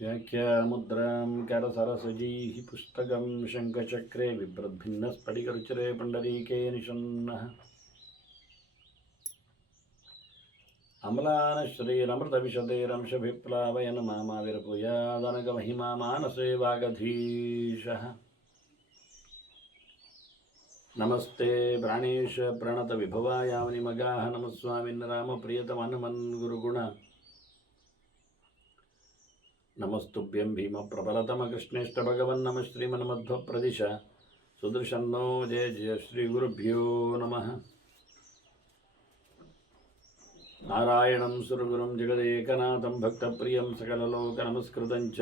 व्याख्यामुद्रां करसरसजैः पुस्तकं शङ्खचक्रे बिभ्रद्भिन्नस्फटिकरुचिरे पुण्डरीके निषण्णः अम्लानश्रीरमृतविशदैरंशभिप्लावयन् मामाविरपूयादनगमहिमा मानसे वागधीशः नमस्ते प्राणेश प्रणतविभवायावनिमगाः नमः स्वामिन् रामप्रियतमनुमन् गुरुगुण नमस्तुभ्यं भीमप्रबलतमकृष्णेष्टभगवन् नमः श्रीमन्मध्वप्रदिश सुदर्शन्नो जय जय श्रीगुरुभ्यो नमः नारायणं सुरगुरुं जगदेकनाथं भक्तप्रियं सकललोकनमस्कृतं च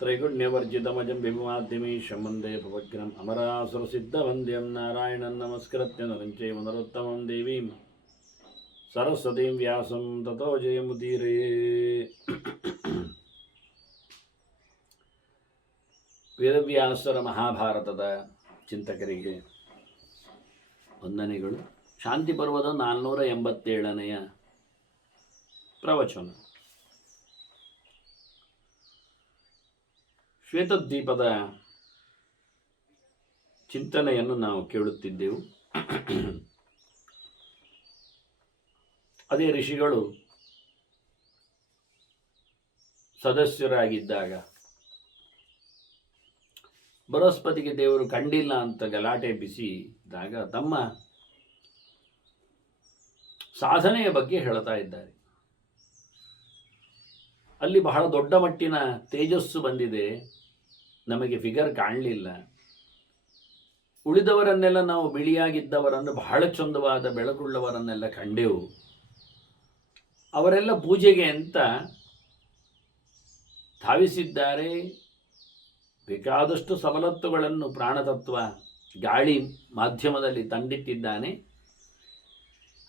त्रैगुण्यवर्जितमजं विभुमाद्यमीशं वन्दे भवग्रम् अमरासुरसिद्धवन्द्यं नारायणं नमस्कृत्य नरं चैव नरोत्तमं देवीं सरस्वतीं व्यासं ततो जयमुदीरये ವೇದವ್ಯಾಸರ ಮಹಾಭಾರತದ ಚಿಂತಕರಿಗೆ ವಂದನೆಗಳು. ಶಾಂತಿ ಪರ್ವದ 487ನೆಯ ಪ್ರವಚನ. ಶ್ವೇತದ್ವೀಪದ ಚಿಂತನೆಯನ್ನು ನಾವು ಕೇಳುತ್ತಿದ್ದೆವು. ಅದೇ ಋಷಿಗಳು ಸದಸ್ಯರಾಗಿದ್ದಾಗ ಬೃಹಸ್ಪತಿಗೆ ದೇವರು ಕಂಡಿಲ್ಲ ಅಂತ ಗಲಾಟೆ ಬಿಸಿದಾಗ ತಮ್ಮ ಸಾಧನೆಯ ಬಗ್ಗೆ ಹೇಳ್ತಾ ಇದ್ದಾರೆ. ಅಲ್ಲಿ ಬಹಳ ದೊಡ್ಡ ಮಟ್ಟಿನ ತೇಜಸ್ಸು ಬಂದಿದೆ, ನಮಗೆ ಫಿಗರ್ ಕಾಣಲಿಲ್ಲ. ಉಳಿದವರನ್ನೆಲ್ಲ ನಾವು ಬಿಳಿಯಾಗಿದ್ದವರನ್ನು ಬಹಳ ಚಂದವಾದ ಬೆಳಕುಳ್ಳವರನ್ನೆಲ್ಲ ಕಂಡೆವು. ಅವರೆಲ್ಲ ಪೂಜೆಗೆ ಅಂತ ಧಾವಿಸಿದ್ದಾರೆ. ಬೇಕಾದಷ್ಟು ಸವಲತ್ತುಗಳನ್ನು ಪ್ರಾಣತತ್ವ ಗಾಳಿ ಮಾಧ್ಯಮದಲ್ಲಿ ತಂದಿಟ್ಟಿದ್ದಾನೆ.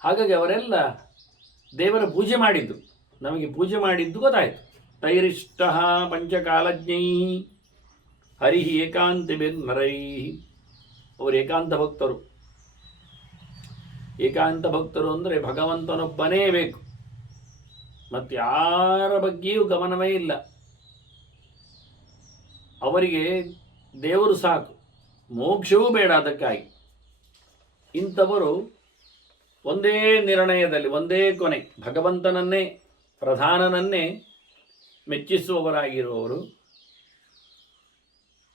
ಹಾಗಾಗಿ ಅವರೆಲ್ಲ ದೇವರ ಪೂಜೆ ಮಾಡಿದ್ದು, ನಮಗೆ ಪೂಜೆ ಮಾಡಿದ್ದು ಗೊತ್ತಾಯಿತು. ತೈರಿಷ್ಟ ಪಂಚಕಾಲಜ್ಞೈ ಹರಿ ಏಕಾಂತಿರ್ನರೈ. ಅವರು ಏಕಾಂತ ಭಕ್ತರು. ಏಕಾಂತ ಭಕ್ತರು ಅಂದರೆ ಭಗವಂತನೊಬ್ಬನೇ ಬೇಕು, ಮತ್ತು ಯಾರ ಬಗ್ಗೆಯೂ ಗಮನವೇ ಇಲ್ಲ. ಅವರಿಗೆ ದೇವರು ಸಾಕು, ಮೋಕ್ಷವೂ ಬೇಡ. ಅದಕ್ಕಾಗಿ ಇಂಥವರು ಒಂದೇ ನಿರ್ಣಯದಲ್ಲಿ, ಒಂದೇ ಕೊನೆ, ಭಗವಂತನನ್ನೇ ಪ್ರಧಾನನನ್ನೇ ಮೆಚ್ಚಿಸುವವರಾಗಿರುವವರು.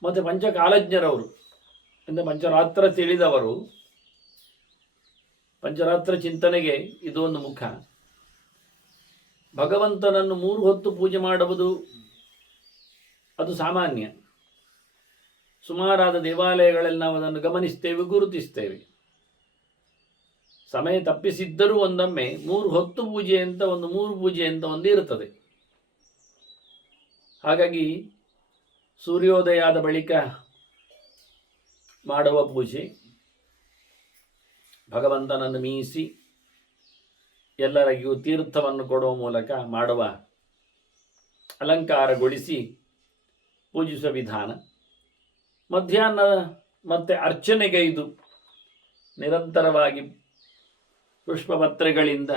ಮತ್ತು ಪಂಚಕಾಲಜ್ಞರವರು ಅಂದರೆ ಪಂಚರಾತ್ರ ತಿಳಿದವರು. ಪಂಚರಾತ್ರ ಚಿಂತನೆಗೆ ಇದೊಂದು ಮುಖ. ಭಗವಂತನನ್ನು 3 ಹೊತ್ತು ಪೂಜೆ ಮಾಡುವುದು ಅದು ಸಾಮಾನ್ಯ. ಸುಮಾರಾದ ದೇವಾಲಯಗಳಲ್ಲಿ ನಾವು ಅದನ್ನು ಗಮನಿಸ್ತೇವೆ, ಗುರುತಿಸ್ತೇವೆ. ಸಮಯ ತಪ್ಪಿಸಿದ್ದರೂ ಒಂದೊಮ್ಮೆ 3 ಹೊತ್ತು ಪೂಜೆ ಅಂತ ಒಂದು 3 ಪೂಜೆ ಅಂತ ಒಂದು ಇರುತ್ತದೆ. ಹಾಗಾಗಿ ಸೂರ್ಯೋದಯದ ಬಳಿಕ ಮಾಡುವ ಪೂಜೆ, ಭಗವಂತನನ್ನು ಮೀಸಿ ಎಲ್ಲರಿಗೂ ತೀರ್ಥವನ್ನು ಕೊಡುವ ಮೂಲಕ ಮಾಡುವ ಅಲಂಕಾರಗೊಳಿಸಿ ಪೂಜಿಸುವ ವಿಧಾನ. ಮಧ್ಯಾಹ್ನ ಮತ್ತೆ ಅರ್ಚನೆಗೈದು ನಿರಂತರವಾಗಿ ಪುಷ್ಪಪತ್ರೆಗಳಿಂದ,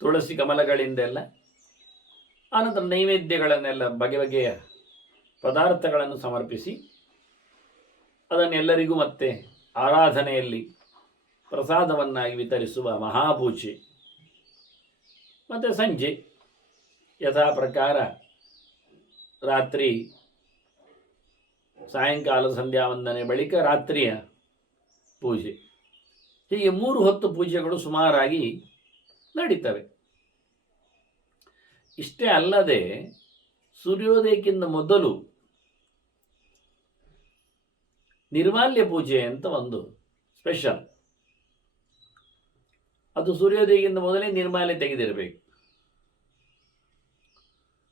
ತುಳಸಿ ಕಮಲಗಳಿಂದೆಲ್ಲ, ಆನಂತರ ನೈವೇದ್ಯಗಳನ್ನೆಲ್ಲ ಬಗೆ ಬಗೆಯ ಪದಾರ್ಥಗಳನ್ನು ಸಮರ್ಪಿಸಿ ಅದನ್ನೆಲ್ಲರಿಗೂ ಮತ್ತೆ ಆರಾಧನೆಯಲ್ಲಿ ಪ್ರಸಾದವನ್ನಾಗಿ ವಿತರಿಸುವ ಮಹಾಪೂಜೆ. ಮತ್ತು ಸಂಜೆ ಯಥಾ ಪ್ರಕಾರ ರಾತ್ರಿ ಸಾಯಂಕಾಲ ಸಂಧ್ಯಾ ವಂದನೆ ಬಳಿಕ ರಾತ್ರಿಯ ಪೂಜೆ. ಹೀಗೆ 3 ಹೊತ್ತು ಪೂಜೆಗಳು ಸುಮಾರಾಗಿ ನಡೀತವೆ. ಇಷ್ಟೇ ಅಲ್ಲದೆ ಸೂರ್ಯೋದಯಕ್ಕಿಂತ ಮೊದಲು ನಿರ್ಮಾಲ್ಯ ಪೂಜೆ ಅಂತ ಒಂದು ಸ್ಪೆಷಲ್. ಅದು ಸೂರ್ಯೋದಯಕ್ಕಿಂತ ಮೊದಲೇ ನಿರ್ಮಾಲ್ಯ ತೆಗೆದಿರಬೇಕು.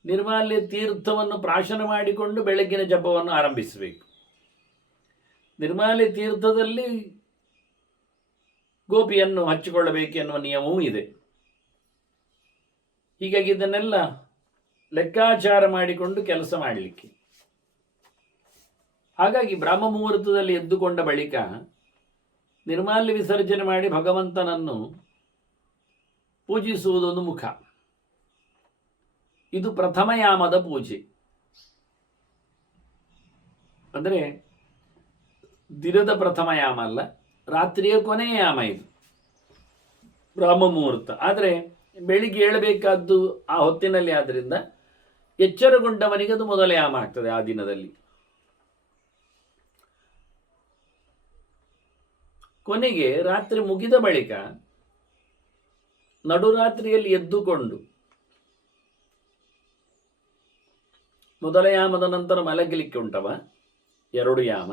ನಿರ್ಮಾಲ್ಯ ತೀರ್ಥವನ್ನು ಪ್ರಾಶನ ಮಾಡಿಕೊಂಡು ಬೆಳಗ್ಗಿನ ಜಪವನ್ನು ಆರಂಭಿಸಬೇಕು. ನಿರ್ಮಾಲ್ಯ ತೀರ್ಥದಲ್ಲಿ ಗೋಪಿಯನ್ನು ಹಚ್ಚಿಕೊಳ್ಳಬೇಕೆನ್ನುವ ನಿಯಮವೂ ಇದೆ. ಹೀಗಾಗಿ ಇದನ್ನೆಲ್ಲ ಲೆಕ್ಕಾಚಾರ ಮಾಡಿಕೊಂಡು ಕೆಲಸ ಮಾಡಲಿಕ್ಕೆ. ಹಾಗಾಗಿ ಬ್ರಾಹ್ಮ ಮುಹೂರ್ತದಲ್ಲಿ ಎದ್ದುಕೊಂಡ ಬಳಿಕ ನಿರ್ಮಾಲ್ಯ ವಿಸರ್ಜನೆ ಮಾಡಿ ಭಗವಂತನನ್ನು ಪೂಜಿಸುವುದೊಂದು ಮುಖ. ಇದು ಪ್ರಥಮ ಯಾಮದ ಪೂಜೆ. ಅಂದರೆ ದಿನದ ಪ್ರಥಮ ಯಾಮ ಅಲ್ಲ, ರಾತ್ರಿಯ ಕೊನೆಯ ಯಾಮ ಇದು, ಬ್ರಾಹ್ಮ ಮುಹೂರ್ತ. ಆದರೆ ಬೆಳಿಗ್ಗೆ ಏಳಬೇಕಾದ್ದು ಆ ಹೊತ್ತಿನಲ್ಲಿ, ಆದ್ದರಿಂದ ಎಚ್ಚರಗೊಂಡವನಿಗೆ ಅದು ಮೊದಲ ಯಾಮ ಆಗ್ತದೆ ಆ ದಿನದಲ್ಲಿ. ಕೊನೆಗೆ ರಾತ್ರಿ ಮುಗಿದ ಬಳಿಕ ನಡುರಾತ್ರಿಯಲ್ಲಿ ಎದ್ದುಕೊಂಡು ಮೊದಲ ಯಾಮದ ನಂತರ ಮಲಗಲಿಕ್ಕೆ ಉಂಟವ 2 ಯಾಮ.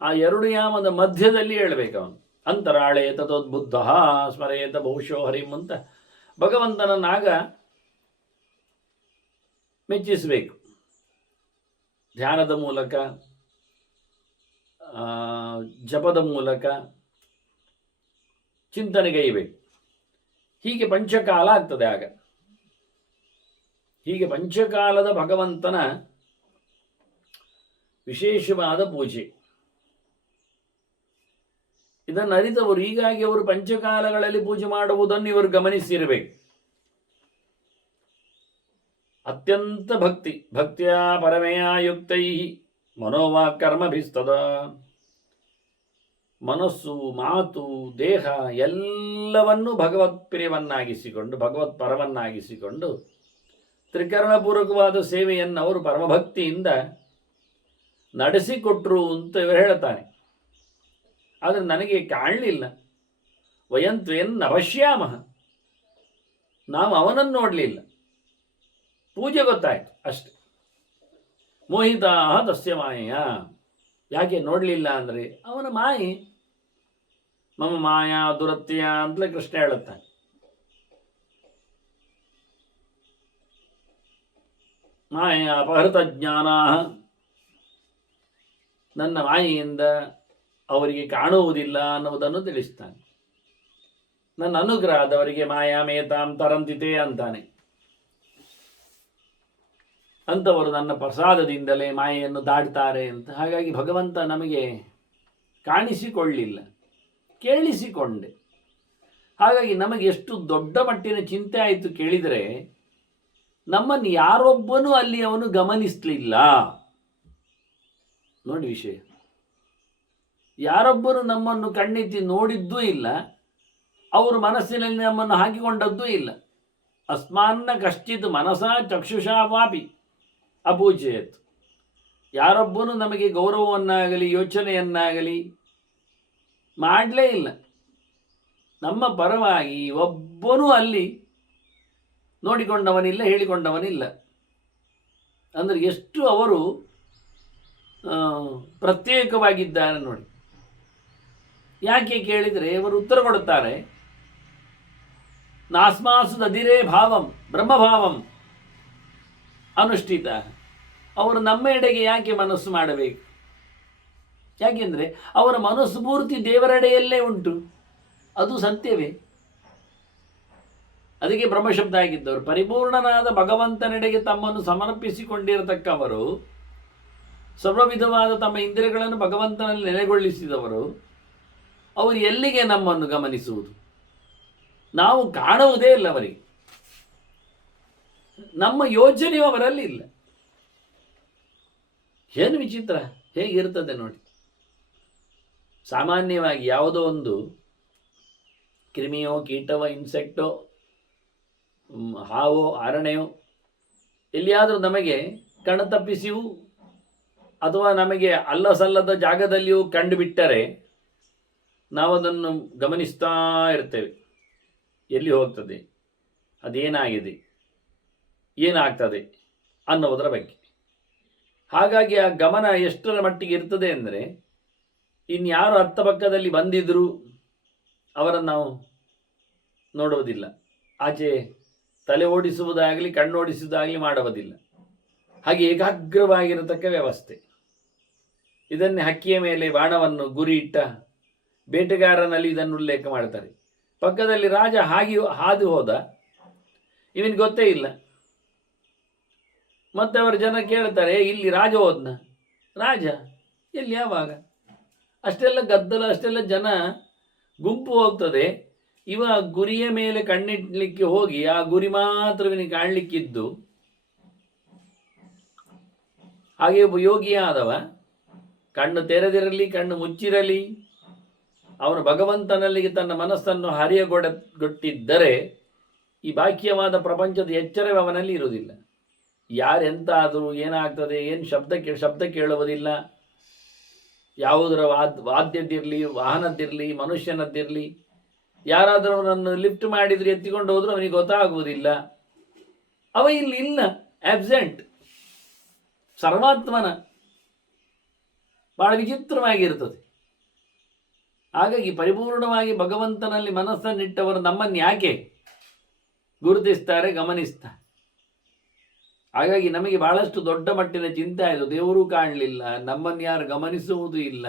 ಆ 2 ಯಾಮದ ಮಧ್ಯದಲ್ಲಿ ಹೇಳಬೇಕು ಅವನು. ಅಂತರಾಳೆ ತಥೋದ್ಬುದ್ಧ ಸ್ಮರೇತ ಬಹುಶೋ ಹರಿಂ ಅಂತ ಭಗವಂತನನ್ನಾಗ ಮೆಚ್ಚಿಸಬೇಕು. ಧ್ಯಾನದ ಮೂಲಕ, ಜಪದ ಮೂಲಕ ಚಿಂತನೆಗೈಬೇಕು. ಹೀಗೆ ಪಂಚಕಾಲ ಆಗ್ತದೆ. ಆಗ ಹೀಗೆ ಪಂಚಕಾಲದ ಭಗವಂತನ ವಿಶೇಷವಾದ ಪೂಜೆ. ಇದನ್ನು ಅರಿತವರು, ಹೀಗಾಗಿ ಅವರು ಪಂಚಕಾಲಗಳಲ್ಲಿ ಪೂಜೆ ಮಾಡುವುದನ್ನು ಇವರು ಗಮನಿಸಿರಬೇಕು. ಅತ್ಯಂತ ಭಕ್ತಿಯ ಪರಮೆಯ ಯುಕ್ತೈ ಮನೋವಾಕರ್ಮಭಿಸ್ತದ. ಮನಸ್ಸು, ಮಾತು, ದೇಹ ಎಲ್ಲವನ್ನೂ ಭಗವತ್ ಪ್ರಿಯವನ್ನಾಗಿಸಿಕೊಂಡು, ಭಗವತ್ ಪರವನ್ನಾಗಿಸಿಕೊಂಡು ತ್ರಿಕರಣಪೂರ್ವಕವಾದ ಸೇವೆಯನ್ನು ಅವರು ಪರಮಭಕ್ತಿಯಿಂದ ನಡೆಸಿಕೊಟ್ರು ಅಂತ ಇವರು ಹೇಳ್ತಾನೆ. ಆದರೆ ನನಗೆ ಕಾಣಲಿಲ್ಲ. ವಯಂತ್ವೇನ್ ಅವಶ್ಯಾಮಃ, ನಾವು ಅವನನ್ನು ನೋಡಲಿಲ್ಲ, ಪೂಜೆ ಗೊತ್ತಾಯ್ತು ಅಷ್ಟೆ. ಮೋಹಿತಾ ತಸ್ಯ ಮಾಯೆಯ, ಯಾಕೆ ನೋಡಲಿಲ್ಲ ಅಂದರೆ ಅವನ ಮಾಯೆ. ಮಮ ಮಾಯಾ ದುರತ್ಯ ಅಂತಲೇ ಕೃಷ್ಣ ಹೇಳುತ್ತಾನೆ. ಮಾಯಾ ಅಪಹೃತ ಜ್ಞಾನ, ನನ್ನ ಮಾಯೆಯಿಂದ ಅವರಿಗೆ ಕಾಣುವುದಿಲ್ಲ ಅನ್ನುವುದನ್ನು ತಿಳಿಸ್ತಾನೆ. ನನ್ನ ಅನುಗ್ರಹದವರಿಗೆ ಮಾಯಾ ಮೇತಾಂ ತರಂತಿತೆ ಅಂತಾನೆ. ಅಂಥವರು ನನ್ನ ಪ್ರಸಾದದಿಂದಲೇ ಮಾಯೆಯನ್ನು ದಾಟ್ತಾರೆ ಅಂತ. ಹಾಗಾಗಿ ಭಗವಂತ ನಮಗೆ ಕಾಣಿಸಿಕೊಳ್ಳಿಲ್ಲ, ಕೇಳಿಸಿಕೊಂಡೆ. ಹಾಗಾಗಿ ನಮಗೆ ಎಷ್ಟು ದೊಡ್ಡ ಮಟ್ಟಿನ ಚಿಂತೆ ಆಯಿತು ಕೇಳಿದರೆ, ನಮ್ಮನ್ನು ಯಾರೊಬ್ಬನೂ ಅಲ್ಲಿ ಅವನು ಗಮನಿಸಲಿಲ್ಲ. ನೋಡಿ ವಿಷಯ, ಯಾರೊಬ್ಬರು ನಮ್ಮನ್ನು ಕಣ್ಣೆತ್ತಿ ನೋಡಿದ್ದೂ ಇಲ್ಲ, ಅವರು ಮನಸ್ಸಿನಲ್ಲಿ ನಮ್ಮನ್ನು ಹಾಕಿಕೊಂಡದ್ದೂ ಇಲ್ಲ. ಅಸ್ಮಾನ್ನ ಕಶ್ಚಿತ್ ಮನಸಾ ಚಕ್ಷುಷಾ ವಾಪಿ ಅಪೂಜಯತ್. ಯಾರೊಬ್ಬನು ನಮಗೆ ಗೌರವವನ್ನಾಗಲಿ ಯೋಚನೆಯನ್ನಾಗಲಿ ಮಾಡಲೇ ಇಲ್ಲ. ನಮ್ಮ ಪರವಾಗಿ ಒಬ್ಬನೂ ಅಲ್ಲಿ ನೋಡಿಕೊಂಡವನಿಲ್ಲ, ಹೇಳಿಕೊಂಡವನಿಲ್ಲ. ಅಂದರೆ ಎಷ್ಟು ಅವರು ಪ್ರತ್ಯೇಕವಾಗಿದ್ದಾರೆ ನೋಡಿ. ಯಾಕೆ ಕೇಳಿದರೆ ಅವರು ಉತ್ತರ ಕೊಡುತ್ತಾರೆ, ನಾಸ್ಮಾಸು ದದಿರೇ ಭಾವಂ ಬ್ರಹ್ಮಭಾವಂ ಅನುಷ್ಠಿತ. ಅವರು ನಮ್ಮ ಎಡೆಗೆ ಯಾಕೆ ಮನಸ್ಸು ಮಾಡಬೇಕು? ಯಾಕೆಂದರೆ ಅವರ ಮನಸ್ಸು ಪೂರ್ತಿ ದೇವರೆಡೆಯಲ್ಲೇ ಉಂಟು. ಅದು ಸತ್ಯವೇ. ಅದಕ್ಕೆ ಬ್ರಹ್ಮಶಬ್ದ ಆಗಿದ್ದವರು. ಪರಿಪೂರ್ಣನಾದ ಭಗವಂತನೆಡೆಗೆ ತಮ್ಮನ್ನು ಸಮರ್ಪಿಸಿಕೊಂಡಿರತಕ್ಕವರು, ಸರ್ವವಿಧವಾದ ತಮ್ಮ ಇಂದ್ರಿಯಗಳನ್ನು ಭಗವಂತನಲ್ಲಿ ನೆಲೆಗೊಳಿಸಿದವರು, ಅವರು ಎಲ್ಲಿಗೆ ನಮ್ಮನ್ನು ಗಮನಿಸುವುದು? ನಾವು ಕಾಣುವುದೇ ಇಲ್ಲ ಅವರಿಗೆ. ನಮ್ಮ ಯೋಚನೆಯು ಅವರಲ್ಲಿ ಇಲ್ಲ. ಏನು ವಿಚಿತ್ರ, ಹೇಗಿರ್ತದೆ ನೋಡಿ. ಸಾಮಾನ್ಯವಾಗಿ ಯಾವುದೋ ಒಂದು ಕ್ರಿಮಿಯೋ, ಕೀಟವೋ, ಇನ್ಸೆಕ್ಟೋ, ಹಾವೋ, ಆರಣೆಯೋ ಎಲ್ಲಿಯಾದರೂ ನಮಗೆ ಕಣ್ತಪ್ಪಿಸಿಯೂ ಅಥವಾ ನಮಗೆ ಅಲ್ಲಸಲ್ಲದ ಜಾಗದಲ್ಲಿಯೂ ಕಂಡುಬಿಟ್ಟರೆ ನಾವದನ್ನು ಗಮನಿಸ್ತಾ ಇರ್ತೇವೆ. ಎಲ್ಲಿ ಹೋಗ್ತದೆ, ಅದೇನಾಗಿದೆ, ಏನಾಗ್ತದೆ ಅನ್ನೋದರ ಬಗ್ಗೆ. ಹಾಗಾಗಿ ಆ ಗಮನ ಎಷ್ಟರ ಮಟ್ಟಿಗೆ ಇರ್ತದೆ ಅಂದರೆ, ಇನ್ಯಾರು ಅಕ್ಕಪಕ್ಕದಲ್ಲಿ ಬಂದಿದ್ದರೂ ಅವರನ್ನು ನಾವು ನೋಡುವುದಿಲ್ಲ. ಆಚೆ ತಲೆ ಓಡಿಸುವುದಾಗಲಿ ಕಣ್ಣೋಡಿಸುವುದಾಗಲಿ ಮಾಡುವುದಿಲ್ಲ. ಹಾಗೆ ಏಕಾಗ್ರವಾಗಿರತಕ್ಕ ವ್ಯವಸ್ಥೆ. ಇದನ್ನೇ ಹಕ್ಕಿಯ ಮೇಲೆ ಬಾಣವನ್ನು ಗುರಿ ಇಟ್ಟ ಬೇಟೆಗಾರನಲ್ಲಿ ಇದನ್ನು ಉಲ್ಲೇಖ ಮಾಡ್ತಾರೆ. ಪಕ್ಕದಲ್ಲಿ ರಾಜ ಹಾದು ಹೋದ, ಇವನಿಗೆ ಗೊತ್ತೇ ಇಲ್ಲ. ಮತ್ತೆ ಅವರ ಜನ ಕೇಳ್ತಾರೆ, ಇಲ್ಲಿ ರಾಜ ಹೋದ್ನ? ರಾಜ ಎಲ್ಲಿ, ಯಾವಾಗ? ಅಷ್ಟೆಲ್ಲ ಗದ್ದಲ, ಅಷ್ಟೆಲ್ಲ ಜನ ಗುಂಪು ಹೋಗ್ತದೆ, ಇವ ಗುರಿಯ ಮೇಲೆ ಕಣ್ಣಿಡ್ಲಿಕ್ಕೆ ಹೋಗಿ ಆ ಗುರಿ ಮಾತ್ರವೇ ಕಾಣಲಿಕ್ಕಿದ್ದು. ಹಾಗೆ ಒಬ್ಬ ಯೋಗಿಯಾದವ ಕಣ್ಣು ತೆರೆದಿರಲಿ ಕಣ್ಣು ಮುಚ್ಚಿರಲಿ ಅವನು ಭಗವಂತನಲ್ಲಿಗೆ ತನ್ನ ಮನಸ್ಸನ್ನು ಹರಿಯಗೊಟ್ಟಿದ್ದರೆ ಈ ಬಾಹ್ಯವಾದ ಪ್ರಪಂಚದ ಎಚ್ಚರವೇ ಅವನಲ್ಲಿ ಇರುವುದಿಲ್ಲ. ಯಾರೆಂತಾದರೂ ಏನಾಗ್ತದೆ, ಏನು ಶಬ್ದ ಕೇಳುವುದಿಲ್ಲ. ಯಾವುದರ ವಾದ್ಯದ್ದಿರಲಿ, ವಾಹನದ್ದಿರಲಿ, ಮನುಷ್ಯನದ್ದಿರಲಿ, ಯಾರಾದರೂ ಅವನನ್ನು ಲಿಫ್ಟ್ ಮಾಡಿದರೆ ಎತ್ತಿಕೊಂಡು ಹೋದರೂ ಅವನಿಗೆ ಗೊತ್ತಾಗುವುದಿಲ್ಲ. ಅವ ಇಲ್ಲಿ ಇಲ್ಲ, ಆಬ್ಸೆಂಟ್. ಸರ್ವಾತ್ಮನ ಬಹಳ ವಿಚಿತ್ರವಾಗಿರ್ತದೆ. ಹಾಗಾಗಿ ಪರಿಪೂರ್ಣವಾಗಿ ಭಗವಂತನಲ್ಲಿ ಮನಸ್ಸನ್ನಿಟ್ಟವರು ನಮ್ಮನ್ನು ಯಾಕೆ ಗುರುತಿಸ್ತಾರೆ, ಗಮನಿಸ್ತಾರೆ. ಹಾಗಾಗಿ ನಮಗೆ ಬಹಳಷ್ಟು ದೊಡ್ಡ ಮಟ್ಟಿನ ಚಿಂತೆ ಆಯಿತು. ದೇವರೂ ಕಾಣಲಿಲ್ಲ, ನಮ್ಮನ್ನು ಯಾರು ಗಮನಿಸುವುದೂ ಇಲ್ಲ.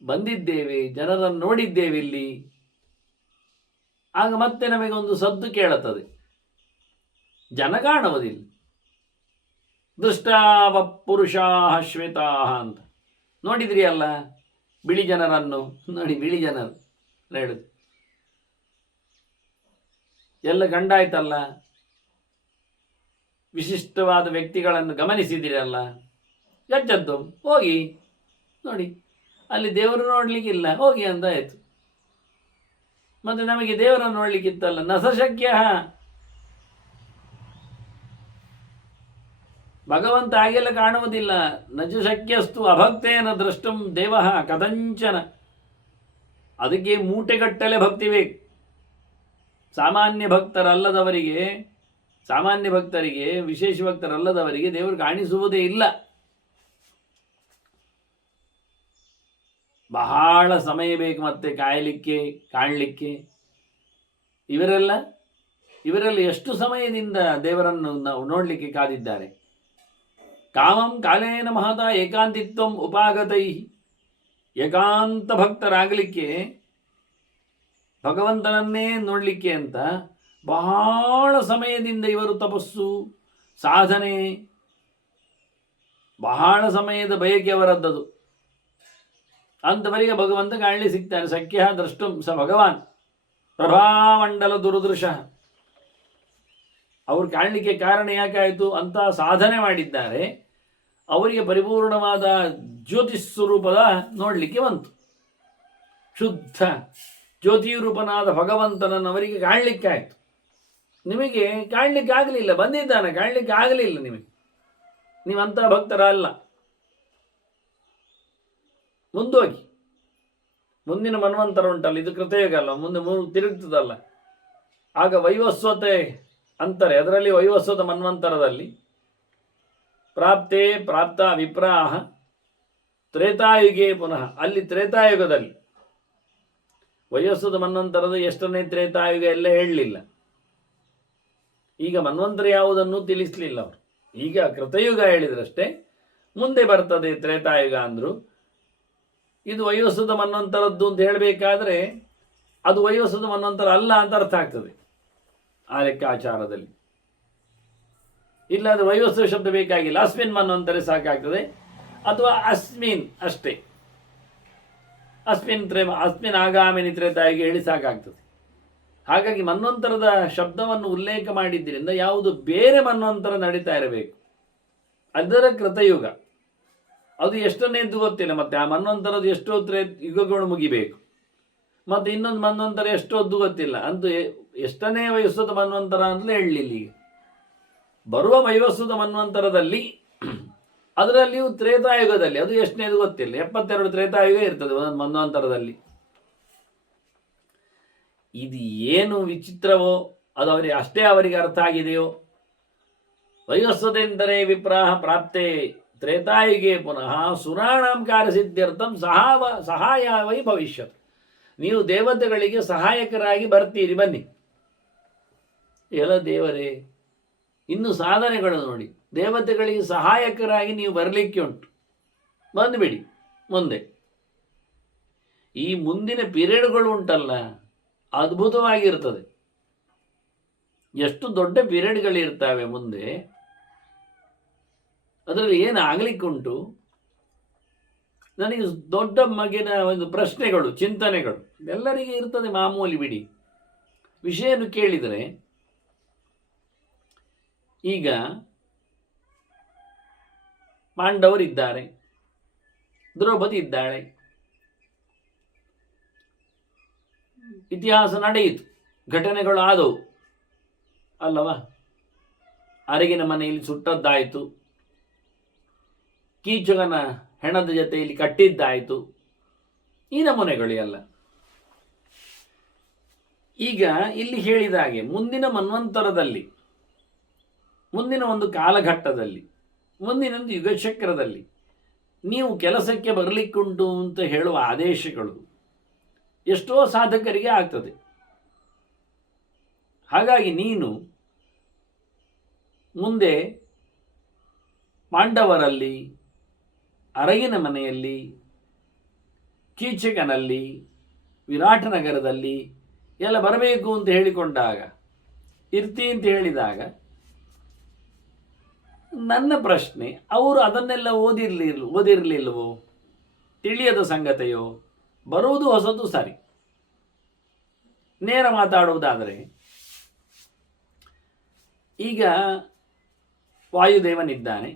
ಬಂದಿದ್ದೇವೆ, ಜನರನ್ನು ನೋಡಿದ್ದೇವೆ ಇಲ್ಲಿ. ಆಗ ಮತ್ತೆ ನಮಗೆ ಒಂದು ಸದ್ದು ಕೇಳುತ್ತದೆ, ಜನ ಕಾಣುವುದಿಲ್ಲ. ದೃಷ್ಟಾವ ಪುರುಷಾ ಶ್ವೇತಾ ಅಂತ ನೋಡಿದ್ರಿ ಅಲ್ಲ ಬಿಳಿ ಜನರನ್ನು. ನೋಡಿ, ಬಿಳಿ ಜನರು ಹೇಳುದು ಎಲ್ಲ ಕಂಡಾಯ್ತಲ್ಲ. ವಿಶಿಷ್ಟವಾದ ವ್ಯಕ್ತಿಗಳನ್ನು ಗಮನಿಸಿದಿರಲ್ಲ. ಗಜ್ಜದ್ದು ಹೋಗಿ ನೋಡಿ, ಅಲ್ಲಿ ದೇವರು ನೋಡ್ಲಿಕ್ಕಿಲ್ಲ, ಹೋಗಿ ಅಂತ ಆಯ್ತು. ಮತ್ತೆ ನಮಗೆ ದೇವರನ್ನು ನೋಡ್ಲಿಕ್ಕಿತ್ತಲ್ಲ, ನಸಶಕ್ಯ. ಭಗವಂತ ಹಾಗೆಲ್ಲ ಕಾಣುವುದಿಲ್ಲ. ನಜ ಶಕ್ಯಸ್ತು ಅಭಕ್ತೇನ ದ್ರಷ್ಟುಂ ದೇವ ಕದಂಚನ. ಅದಕ್ಕೆ ಮೂಟೆಗಟ್ಟಲೆ ಭಕ್ತಿ ಬೇಕು. ಸಾಮಾನ್ಯ ಭಕ್ತರಿಗೆ, ವಿಶೇಷ ಭಕ್ತರಲ್ಲದವರಿಗೆ ದೇವರು ಕಾಣಿಸುವುದೇ ಇಲ್ಲ. ಬಹಳ ಸಮಯ ಬೇಕು ಮತ್ತೆ ಕಾಣಲಿಕ್ಕೆ. ಇವರೆಲ್ಲ ಎಷ್ಟು ಸಮಯದಿಂದ ದೇವರನ್ನು ನೋಡಲಿಕ್ಕೆ ಕಾದಿದ್ದಾರೆ. ಕಾಮಂ ಕಾಲೇನ ಮಹತ ಏಕಾಂತಿತ್ವಂ ಉಪಾಗತೈ. ಏಕಾಂತ ಭಕ್ತರಾಗಲಿಕ್ಕೆ, ಭಗವಂತನನ್ನೇ ನೋಡಲಿಕ್ಕೆ ಅಂತ ಬಹಳ ಸಮಯದಿಂದ ಇವರು ತಪಸ್ಸು, ಸಾಧನೆ, ಬಹಳ ಸಮಯದ ಬಯಕೆ ಅವರದ್ದದು. ಅಂಥವರಿಗೆ ಭಗವಂತ ಕಾಣಲಿ ಸಿಗ್ತಾನೆ. ಸಖ್ಯ ದ್ರಷ್ಟುಂ ಸ ಭಗವಾನ್ ಪ್ರಭಾಮಂಡಲ ದುರ್ದೃಶ. ಅವರು ಕಾಣಲಿಕ್ಕೆ ಕಾರಣ ಯಾಕಾಯಿತು? ಅಂತ ಸಾಧನೆ ಮಾಡಿದ್ದಾರೆ. ಅವರಿಗೆ ಪರಿಪೂರ್ಣವಾದ ಜ್ಯೋತಿಷ್ ಸ್ವರೂಪದ ನೋಡಲಿಕ್ಕೆ ಬಂತು. ಶುದ್ಧ ಜ್ಯೋತಿ ರೂಪನಾದ ಭಗವಂತನನ್ನು ಅವರಿಗೆ ಕಾಣಲಿಕ್ಕೆ ಆಯಿತು. ನಿಮಗೆ ಕಾಣಲಿಕ್ಕೆ ಆಗಲಿಲ್ಲ, ಬಂದಿದ್ದಾನೆ, ಕಾಣಲಿಕ್ಕೆ ಆಗಲಿಲ್ಲ ನಿಮಗೆ. ನೀವಂಥ ಭಕ್ತರ ಅಲ್ಲ. ಮುಂದೋಗಿ, ಮುಂದಿನ ಮನ್ವಂತರ ಉಂಟಲ್ಲ, ಇದು ಕೃತಯುಗ ಅಲ್ಲ, ಮುಂದೆ ತಿರುಗ್ತದಲ್ಲ. ಆಗ ವೈವಸ್ವತೆ ಅಂತಾರೆ. ಅದರಲ್ಲಿ ವೈವಸ್ವತ ಮನ್ವಂತರದಲ್ಲಿ ಪ್ರಾಪ್ತ ವಿಪ್ರಾಹ ತ್ರೇತಾಯುಗೇ ಪುನಃ. ಅಲ್ಲಿ ತ್ರೇತಾಯುಗದಲ್ಲಿ, ವೈವಸ್ವತ ಮನ್ವಂತರದ ಎಷ್ಟನೇ ತ್ರೇತಾಯುಗ ಎಲ್ಲ ಹೇಳಲಿಲ್ಲ. ಈಗ ಮನ್ವಂತರ ಯಾವುದನ್ನು ತಿಳಿಸಲಿಲ್ಲ ಅವರು. ಈಗ ಕೃತಯುಗ ಹೇಳಿದ್ರಷ್ಟೇ. ಮುಂದೆ ಬರ್ತದೆ ತ್ರೇತಾಯುಗ ಅಂದರು. ಇದು ವೈವಸ್ವತ ಮನ್ವಂತರದ್ದು ಅಂತ ಹೇಳಬೇಕಾದ್ರೆ ಅದು ವೈವಸ್ವತ ಮನ್ವಂತರ ಅಲ್ಲ ಅಂತ ಅರ್ಥ ಆಗ್ತದೆ ಆ ಲೆಕ್ಕಾಚಾರದಲ್ಲಿ. ಇಲ್ಲಾಂದ್ರೆ ವೈವಸ್ವ ಶಬ್ದ ಬೇಕಾಗಿಲ್ಲ, ಅಸ್ಮಿನ್ ಮನ್ವಂತರೇ ಸಾಕಾಗ್ತದೆ. ಅಥವಾ ಅಸ್ಮಿನ್ ಅಷ್ಟೇ, ಅಸ್ಮಿನ್ ಆಗಾಮಿನಿ ತ್ರೇತಾಯುಗ ಹೇಳಿ ಸಾಕಾಗ್ತದೆ. ಹಾಗಾಗಿ ಮನ್ವಂತರದ ಶಬ್ದವನ್ನು ಉಲ್ಲೇಖ ಮಾಡಿದ್ದರಿಂದ ಯಾವುದು ಬೇರೆ ಮನ್ವಂತರ ನಡೀತಾ ಇರಬೇಕು, ಅದರ ಕೃತಯುಗ. ಅದು ಎಷ್ಟನೇದ್ದು ಗೊತ್ತಿಲ್ಲ. ಮತ್ತೆ ಆ ಮನ್ವಂತರದ್ದು ಎಷ್ಟೋ ಯುಗಗಳು ಮುಗಿಬೇಕು. ಮತ್ತು ಇನ್ನೊಂದು ಮನ್ವಂತರ ಎಷ್ಟೊದ್ದು ಗೊತ್ತಿಲ್ಲ. ಅಂತೂ ಎಷ್ಟನೇ ವೈವಸ್ವತ ಮನ್ವಂತರ ಅಂತಲೇ ಹೇಳಲಿಲ್ಲ. ಈಗ ಬರುವ ವೈವಸ್ವತ ಮನ್ವಂತರದಲ್ಲಿ, ಅದರಲ್ಲಿಯೂ ತ್ರೇತಾಯುಗದಲ್ಲಿ ಅದು ಎಷ್ಟನೇದು ಗೊತ್ತಿಲ್ಲ. 72 ತ್ರೇತಾಯುಗ ಇರ್ತದೆ ಒಂದೊಂದು ಮನ್ವಂತರದಲ್ಲಿ. ಇದು ಏನು ವಿಚಿತ್ರವೋ ಅದು ಅವರಿಗೆ ಅರ್ಥ ಆಗಿದೆಯೋ. ವೈವಸ್ವತೆಂದರೆ ವಿಪ್ರಾಹ ಪ್ರಾಪ್ತೆ ತ್ರೇತಾಯುಗೆ ಪುನಃ ಸುರಾಣಾಂ ಕಾರ್ಯಸಿದ್ಧ್ಯರ್ಥಂ ಸಹಾಯ ವೈ ಭವಿಷ್ಯತ್. ನೀವು ದೇವತೆಗಳಿಗೆ ಸಹಾಯಕರಾಗಿ ಬರ್ತೀರಿ, ಬನ್ನಿ. ಎಲ್ಲ ದೇವರೇ, ಇನ್ನು ಸಾಧನೆಗಳು ನೋಡಿ. ದೇವತೆಗಳಿಗೆ ಸಹಾಯಕರಾಗಿ ನೀವು ಬರಲಿಕ್ಕೆ ಉಂಟು, ಬಂದುಬಿಡಿ ಮುಂದೆ. ಈ ಮುಂದಿನ ಪೀರಿಯಡ್ಗಳು ಉಂಟಲ್ಲ, ಅದ್ಭುತವಾಗಿರ್ತದೆ. ಎಷ್ಟು ದೊಡ್ಡ ಪೀರಿಯಡ್ಗಳಿರ್ತವೆ ಮುಂದೆ. ಅದರಲ್ಲಿ ಏನು ಆಗ್ಲಿಕ್ಕುಂಟು. ನನಗೆ ದೊಡ್ಡ ಮಗಿನ ಒಂದು ಪ್ರಶ್ನೆಗಳು, ಚಿಂತನೆಗಳು ಎಲ್ಲರಿಗೆ ಇರ್ತದೆ, ಮಾಮೂಲಿ ಬಿಡಿ. ವಿಷಯನು ಕೇಳಿದರೆ ಈಗ ಪಾಂಡವರಿದ್ದಾರೆ, ದ್ರೌಪದಿ ಇದ್ದಾಳೆ, ಇತಿಹಾಸ ನಡೆಯಿತು, ಘಟನೆಗಳು ಆದವು ಅಲ್ಲವಾ? ಅರಗಿನ ಮನೆಯಲ್ಲಿ ಸುಟ್ಟದ್ದಾಯಿತು, ಕೀಚಕನ ಹೆಣದ ಜೊತೆಯಲ್ಲಿ ಕಟ್ಟಿದ್ದಾಯಿತು, ಈ ನಮೂನೆಗಳು ಎಲ್ಲ. ಈಗ ಇಲ್ಲಿ ಹೇಳಿದ ಹಾಗೆ ಮುಂದಿನ ಮನ್ವಂತರದಲ್ಲಿ, ಮುಂದಿನ ಒಂದು ಕಾಲಘಟ್ಟದಲ್ಲಿ, ಮುಂದಿನ ಒಂದು ಯುಗಚಕ್ರದಲ್ಲಿ ನೀವು ಕೆಲಸಕ್ಕೆ ಬರಲಿಕ್ಕುಂಟು ಅಂತ ಹೇಳುವ ಆದೇಶಗಳು ಎಷ್ಟೋ ಸಾಧಕರಿಗೆ ಆಗ್ತದೆ. ಹಾಗಾಗಿ ನೀನು ಮುಂದೆ ಪಾಂಡವರಲ್ಲಿ, ಅರಗಿನ ಮನೆಯಲ್ಲಿ, ಕೀಚಕನಲ್ಲಿ, ವಿರಾಟನಗರದಲ್ಲಿ ಎಲ್ಲ ಬರಬೇಕು ಅಂತ ಹೇಳಿಕೊಂಡಾಗ, ಇರ್ತಿ ಅಂತ ಹೇಳಿದಾಗ ನನ್ನ ಪ್ರಶ್ನೆ, ಅವರು ಅದನ್ನೆಲ್ಲ ಓದಿರಲಿಲ್ವೋ? ತಿಳಿಯದ ಸಂಗತಿಯೋ? ಬರುವುದು ಹೊಸದು ಸರಿ. ನೇರ ಮಾತಾಡುವುದಾದರೆ, ಈಗ ವಾಯುದೇವನಿದ್ದಾನೆ,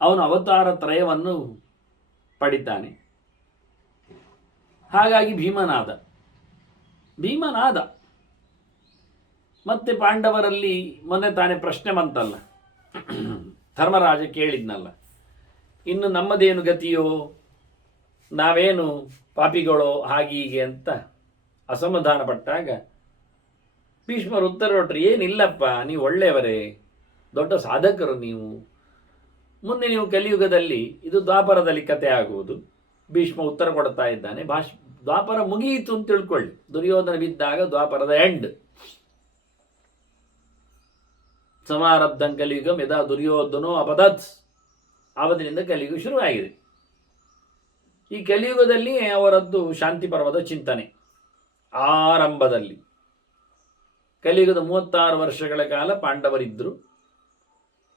ಅವನು ಅವತಾರ ತ್ರಯವನ್ನು ಪಡಿತಾನೆ. ಹಾಗಾಗಿ ಭೀಮನಾದ. ಮತ್ತೆ ಪಾಂಡವರಲ್ಲಿ ಮೊನ್ನೆ ತಾನೇ ಪ್ರಶ್ನೆ ಬಂತಲ್ಲ, ಧರ್ಮರಾಜ ಕೇಳಿದ್ನಲ್ಲ, ಇನ್ನು ನಮ್ಮದೇನು ಗತಿಯೋ, ನಾವೇನು ಪಾಪಿಗಳೋ, ಹಾಗೀಗೆ ಅಂತ ಅಸಮಾಧಾನ ಪಟ್ಟಾಗ ಭೀಷ್ಮರು ಉತ್ತರ ಕೊಟ್ಟರು, ಏನಿಲ್ಲಪ್ಪ, ನೀವು ಒಳ್ಳೆಯವರೇ, ದೊಡ್ಡ ಸಾಧಕರು ನೀವು. ಮುಂದೆ ನೀವು ಕಲಿಯುಗದಲ್ಲಿ, ಇದು ದ್ವಾಪರದಲ್ಲಿ ಕತೆ ಆಗುವುದು. ಭೀಷ್ಮ ಉತ್ತರ ಕೊಡ್ತಾ ಇದ್ದಾನೆ. ದ್ವಾಪರ ಮುಗಿಯಿತು ಅಂತ ತಿಳ್ಕೊಳ್ಳಿ. ದುರ್ಯೋಧನ ಬಿದ್ದಾಗ ದ್ವಾಪರದ ಎಂಡ್. ಸಮಾರಬ್ಧಂ ಕಲಿಯುಗಂ ಯದಾ ದುರ್ಯೋಧನೋ ಅಪದತ್. ಆವತ್ತಿನಿಂದ ಕಲಿಯುಗ ಶುರುವಾಗಿದೆ. ಈ ಕಲಿಯುಗದಲ್ಲಿ ಅವರದ್ದು ಶಾಂತಿ ಪರ್ವದ ಚಿಂತನೆ ಆರಂಭದಲ್ಲಿ. ಕಲಿಯುಗದ 36 ವರ್ಷಗಳ ಕಾಲ ಪಾಂಡವರಿದ್ದರು.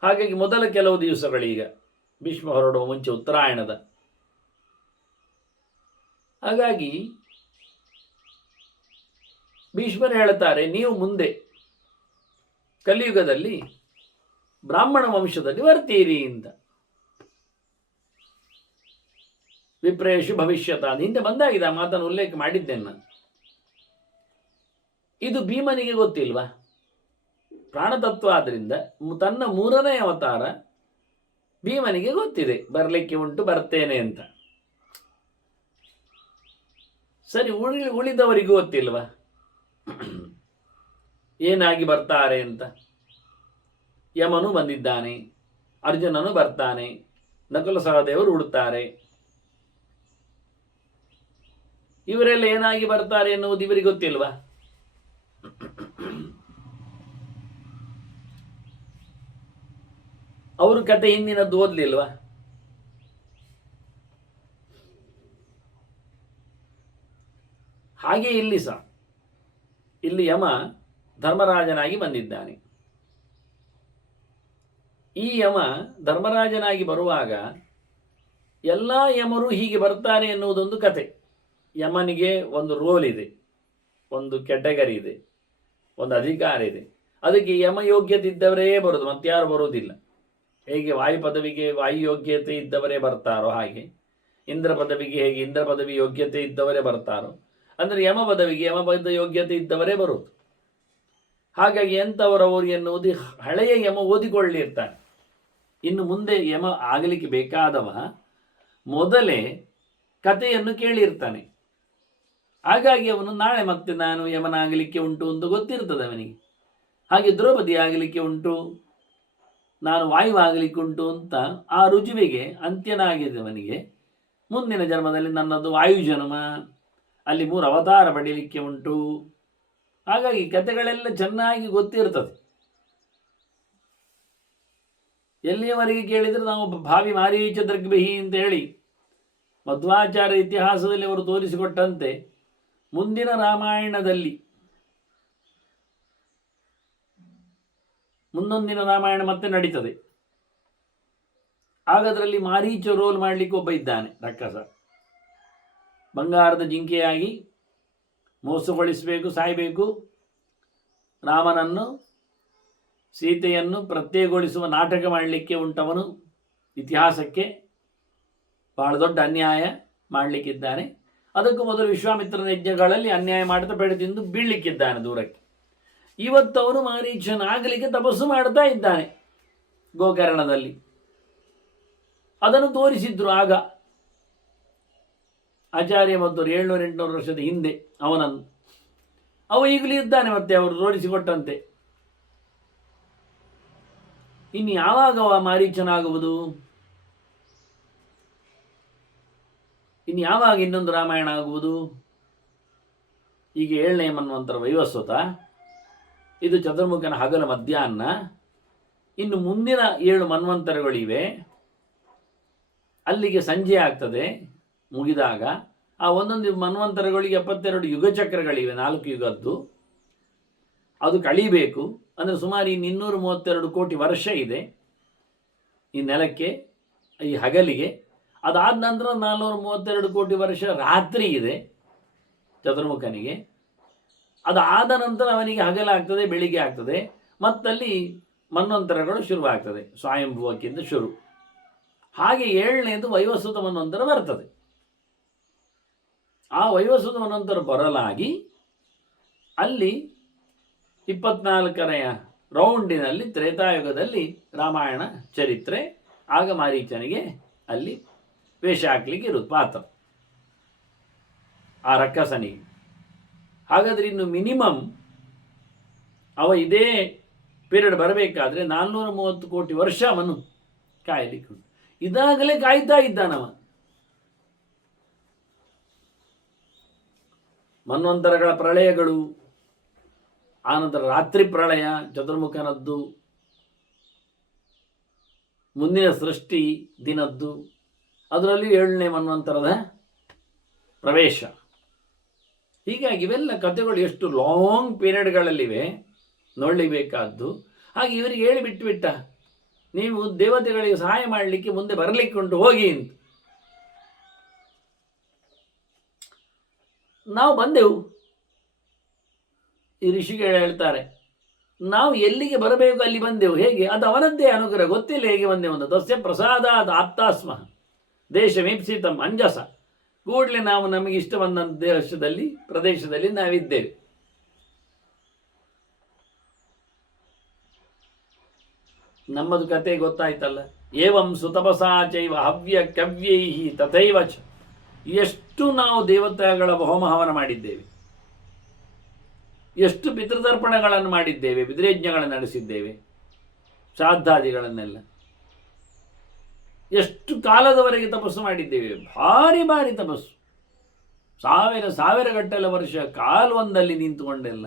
ಹಾಗಾಗಿ ಮೊದಲ ಕೆಲವು ದಿವಸಗಳೀಗ ಭೀಷ್ಮ ಹೊರಡುವ ಮುಂಚೆ ಉತ್ತರಾಯಣದ. ಹಾಗಾಗಿ ಭೀಷ್ಮರು ಹೇಳ್ತಾರೆ, ನೀವು ಮುಂದೆ ಕಲಿಯುಗದಲ್ಲಿ ಬ್ರಾಹ್ಮಣ ವಂಶದಲ್ಲಿ ಬರ್ತೀರಿ ಅಂತ. ವಿಪ್ರೇಷು ಭವಿಷ್ಯತ ಅಂತ ಹಿಂದೆ ಬಂದಾಗಿದೆ, ಆ ಮಾತನ್ನು ಉಲ್ಲೇಖ ಮಾಡಿದ್ದೇನೆ ನಾನು. ಇದು ಭೀಮನಿಗೆ ಗೊತ್ತಿಲ್ವಾ? ಪ್ರಾಣತತ್ವ ಆದ್ರಿಂದ ತನ್ನ 3ನೇ ಅವತಾರ ಭೀಮನಿಗೆ ಗೊತ್ತಿದೆ, ಬರಲಿಕ್ಕೆ ಉಂಟು, ಬರ್ತೇನೆ ಅಂತ. ಸರಿ, ಉಳಿದವರಿಗೂ ಗೊತ್ತಿಲ್ವಾ ಏನಾಗಿ ಬರ್ತಾರೆ ಅಂತ? ಯಮನು ಬಂದಿದ್ದಾನೆ, ಅರ್ಜುನನು ಬರ್ತಾನೆ, ನಕುಲ ಸಹದೇವರು ಉಡುತ್ತಾರೆ. ಇವರೆಲ್ಲ ಏನಾಗಿ ಬರ್ತಾರೆ ಎನ್ನುವುದು ಇವರಿಗೆ ಗೊತ್ತಿಲ್ವಾ? ಅವರು ಕತೆ ಹಿಂದಿನದ್ದು ಓದ್ಲಿಲ್ವಾ? ಹಾಗೆ ಇಲ್ಲಿ ಸಹ, ಇಲ್ಲಿ ಯಮ ಧರ್ಮರಾಜನಾಗಿ ಬಂದಿದ್ದಾನೆ. ಈ ಯಮ ಧರ್ಮರಾಜನಾಗಿ ಬರುವಾಗ ಎಲ್ಲ ಯಮರು ಹೀಗೆ ಬರ್ತಾರೆ ಎನ್ನುವುದೊಂದು ಕತೆ. ಯಮನಿಗೆ ಒಂದು ರೋಲ್ ಇದೆ, ಒಂದು ಕೆಟಗರಿ ಇದೆ, ಒಂದು ಅಧಿಕಾರ ಇದೆ. ಅದಕ್ಕೆ ಯಮ ಯೋಗ್ಯತೆ ಇದ್ದವರೇ ಬರೋದು, ಮತ್ತಾರು ಬರೋದಿಲ್ಲ. ಹೇಗೆ ವಾಯು ಪದವಿಗೆ ವಾಯು ಯೋಗ್ಯತೆ ಇದ್ದವರೇ ಬರ್ತಾರೋ, ಹಾಗೆ ಇಂದ್ರ ಪದವಿಗೆ ಹೇಗೆ ಇಂದ್ರ ಪದವಿ ಯೋಗ್ಯತೆ ಇದ್ದವರೇ ಬರ್ತಾರೋ, ಅಂದರೆ ಯಮ ಪದವಿಗೆ ಯಮ ಪದ ಯೋಗ್ಯತೆ ಇದ್ದವರೇ ಬರುವುದು. ಹಾಗಾಗಿ ಎಂಥವರವರು ಎನ್ನುವುದು ಹಳೆಯ ಯಮ ಓದಿಕೊಳ್ಳಿರ್ತಾನೆ. ಇನ್ನು ಮುಂದೆ ಯಮ ಆಗಲಿಕ್ಕೆ ಬೇಕಾದವ ಮೊದಲೇ ಕಥೆಯನ್ನು ಕೇಳಿರ್ತಾನೆ. ಹಾಗಾಗಿ ಅವನು ನಾಳೆ ಮತ್ತೆ ನಾನು ಯಮನಾಗಲಿಕ್ಕೆ ಉಂಟು ಅಂತ ಗೊತ್ತಿರ್ತದೆ ಅವನಿಗೆ. ಹಾಗೆ ದ್ರೌಪದಿ ಆಗಲಿಕ್ಕೆ ಉಂಟು, ನಾನು ವಾಯು ಆಗಲಿಕ್ಕೆ ಉಂಟು ಅಂತ ಆ ರುಜುವಿಗೆ ಅಂತ್ಯನಾಗಿದೆ ಅವನಿಗೆ. ಮುಂದಿನ ಜನ್ಮದಲ್ಲಿ ನನ್ನದು ವಾಯು ಜನ್ಮ, ಅಲ್ಲಿ 3 ಅವತಾರ ಪಡೀಲಿಕ್ಕೆ ಉಂಟು. ಹಾಗಾಗಿ ಕಥೆಗಳೆಲ್ಲ ಚೆನ್ನಾಗಿ ಗೊತ್ತಿರ್ತದೆ. ಎಲ್ಲಿಯವರೆಗೆ ಕೇಳಿದರೆ ನಾವು ಭಾವಿ ಮಾರೀಚ ದೃಗ್ಬಿಹಿ ಅಂತ ಹೇಳಿ ಮಧ್ವಾಚಾರ್ಯ ಇತಿಹಾಸದಲ್ಲಿ ಅವರು ತೋರಿಸಿಕೊಟ್ಟಂತೆ ಮುಂದಿನ ರಾಮಾಯಣದಲ್ಲಿ, ಮುಂದೊಂದಿನ ರಾಮಾಯಣ ಮತ್ತೆ ನಡೀತದೆ. ಆಗ ಅದರಲ್ಲಿ ಮಾರೀಚ ರೋಲ್ ಮಾಡಲಿಕ್ಕೆ ಒಬ್ಬ ಇದ್ದಾನೆ ರಕ್ಕಸ. ಬಂಗಾರದ ಜಿಂಕೆಯಾಗಿ ಮೋಸಗೊಳಿಸಬೇಕು, ಸಾಯಬೇಕು, ರಾಮನನ್ನು ಸೀತೆಯನ್ನು ಪ್ರತ್ಯೇಕಗೊಳಿಸುವ ನಾಟಕ ಮಾಡಲಿಕ್ಕೆ ಉಂಟವನು, ಇತಿಹಾಸಕ್ಕೆ ಬಹಳ ದೊಡ್ಡ ಅನ್ಯಾಯ ಮಾಡಲಿಕ್ಕಿದ್ದಾನೆ. ಅದಕ್ಕೂ ಮೊದಲು ವಿಶ್ವಾಮಿತ್ರನ ಯಜ್ಞಗಳಲ್ಲಿ ಅನ್ಯಾಯ ಮಾಡ್ತಾ ಬೆಳೆದಿಂದು ಬೀಳಲಿಕ್ಕಿದ್ದಾನೆ ದೂರಕ್ಕೆ. ಇವತ್ತವನು ಮಾರೀಚನಾಗಲಿಕ್ಕೆ ತಪಸ್ಸು ಮಾಡ್ತಾ ಇದ್ದಾನೆ ಗೋಕರ್ಣದಲ್ಲಿ. ಅದನ್ನು ತೋರಿಸಿದ್ರು ಆಗ ಆಚಾರ್ಯ ಮಧ್ವರು 700-800 ವರ್ಷದ ಹಿಂದೆ ಅವನನ್ನು. ಅವ ಈಗಲೂ ಇದ್ದಾನೆ, ಮತ್ತೆ ಅವರು ತೋರಿಸಿಕೊಟ್ಟಂತೆ. ಇನ್ನು ಯಾವಾಗ ಅವ ಮಾರೀಚನಾಗುವುದು? ಇನ್ನು ಯಾವಾಗ ಇನ್ನೊಂದು ರಾಮಾಯಣ ಆಗುವುದು? ಈಗ 7ನೇ ಮನ್ವಂತರ ವೈವಸ್ವತ, ಇದು ಚತುರ್ಮುಖನ ಹಗಲ ಮಧ್ಯಾಹ್ನ. ಇನ್ನು ಮುಂದಿನ 7 ಮನ್ವಂತರಗಳಿವೆ. ಅಲ್ಲಿಗೆ ಸಂಜೆ ಆಗ್ತದೆ ಮುಗಿದಾಗ. ಆ ಒಂದೊಂದು ಮನ್ವಂತರಗಳಿಗೆ 72 ಯುಗಚಕ್ರಗಳಿವೆ, 4 ಯುಗದ್ದು. ಅದು ಕಳಿಬೇಕು ಅಂದರೆ ಸುಮಾರು 232 ಕೋಟಿ ವರ್ಷ ಇದೆ ಈ ನೆಲಕ್ಕೆ, ಈ ಹಗಲಿಗೆ. ಅದಾದ ನಂತರ 432 ಕೋಟಿ ವರ್ಷ ರಾತ್ರಿ ಇದೆ ಚತುರ್ಮುಖನಿಗೆ. ಅದಾದ ನಂತರ ಅವನಿಗೆ ಹಗಲಾಗ್ತದೆ, ಬೆಳಿಗ್ಗೆ ಆಗ್ತದೆ. ಮತ್ತಲ್ಲಿ ಮನ್ವಂತರಗಳು ಶುರುವಾಗ್ತದೆ, ಸ್ವಯಂಭುವಕ್ಕಿಂತ ಶುರು. ಹಾಗೆ 7ನೇದು ವೈವಸ್ವತ ಮನ್ವಂತರ ಬರ್ತದೆ. ಆ ವೈವಸ್ವತ ಮನ್ವಂತರ ಬರಲಾಗಿ ಅಲ್ಲಿ 24ನೆಯ ರೌಂಡಿನಲ್ಲಿ ತ್ರೇತಾಯುಗದಲ್ಲಿ ರಾಮಾಯಣ ಚರಿತ್ರೆ. ಆಗ ಮಾರೀಚನಿಗೆ ಅಲ್ಲಿ ವೇಷ ಹಾಕ್ಲಿಕ್ಕೆ ಇರುವುದು ಪಾತ್ರ, ಆ ರಕ್ಕಸನಿಗೆ. ಹಾಗಾದರೆ ಇನ್ನು ಮಿನಿಮಮ್ ಅವ ಇದೇ ಪೀರಿಯಡ್ ಬರಬೇಕಾದ್ರೆ 430 ಕೋಟಿ ವರ್ಷ ಅವನು ಕಾಯಲಿಕ್ಕೆ ಉಂಟು. ಇದಾಗಲೇ ಕಾಯ್ತಾ ಇದ್ದಾನವ. ಮನ್ವಂತರಗಳ ಪ್ರಳಯಗಳು, ಆನಂತರ ರಾತ್ರಿ ಪ್ರಳಯ ಚತುರ್ಮುಖನದ್ದು, ಮುಂದಿನ ಸೃಷ್ಟಿ ದಿನದ್ದು, ಅದರಲ್ಲಿ 7ನೇ ಮನ್ವಂತರದ ಪ್ರವೇಶ. ಹೀಗಾಗಿ ಇವೆಲ್ಲ ಕಥೆಗಳು ಎಷ್ಟು ಲಾಂಗ್ ಪೀರಿಯಡ್ಗಳಲ್ಲಿವೆ ನೋಡಲಿಬೇಕಾದ್ದು. ಹಾಗೆ ಇವರಿಗೆ ಹೇಳಿಬಿಟ್ಟ, ನೀವು ದೇವತೆಗಳಿಗೆ ಸಹಾಯ ಮಾಡಲಿಕ್ಕೆ ಮುಂದೆ ಬರಲಿಕ್ಕೆ ಉಂಟು, ಹೋಗಿ ಅಂತ. ನಾವು ಬಂದೆವು. ಈ ಋಷಿಗಳು ಹೇಳ್ತಾರೆ, ನಾವು ಎಲ್ಲಿಗೆ ಬರಬೇಕು ಅಲ್ಲಿ ಬಂದೆವು. ಹೇಗೆ? ಅದು ಅವನದ್ದೇ ಅನುಗ್ರಹ, ಗೊತ್ತಿಲ್ಲ ಹೇಗೆ ಬಂದೆವು ಅಂತ. ತಸ್ಯ ಪ್ರಸಾದಾದ ಆಪ್ತಾಸ್ಮ ದೇಶಮೀಪ್ಸಿತಂ ಅಂಜಸ. ಕೂಡಲೇ ನಾವು ನಮಗೆ ಇಷ್ಟ ಬಂದ ದೇಶದಲ್ಲಿ, ಪ್ರದೇಶದಲ್ಲಿ ನಾವಿದ್ದೇವೆ. ನಮ್ಮದು ಕತೆ ಗೊತ್ತಾಯ್ತಲ್ಲ. ಏವಂ ಸುತಪಸಾ ಚೈವ ಹವ್ಯ ಕವ್ಯೈಹಿ ತಥೈವ ಚ. ಎಷ್ಟು ನಾವು ದೇವತೆಗಳ ಹೋಮ ಹವನ ಮಾಡಿದ್ದೇವೆ, ಎಷ್ಟು ಪಿತೃತರ್ಪಣಗಳನ್ನು ಮಾಡಿದ್ದೇವೆ, ಪಿತೃಯಜ್ಞಗಳನ್ನು ನಡೆಸಿದ್ದೇವೆ, ಶ್ರಾದ್ದಾದಿಗಳನ್ನೆಲ್ಲ. ಎಷ್ಟು ಕಾಲದವರೆಗೆ ತಪಸ್ಸು ಮಾಡಿದ್ದೇವೆ, ಭಾರಿ ಭಾರಿ ತಪಸ್ಸು, ಸಾವಿರ ಗಟ್ಟಲೆ ವರ್ಷ ಕಾಲೊಂದಲ್ಲಿ ನಿಂತುಕೊಂಡೆಲ್ಲ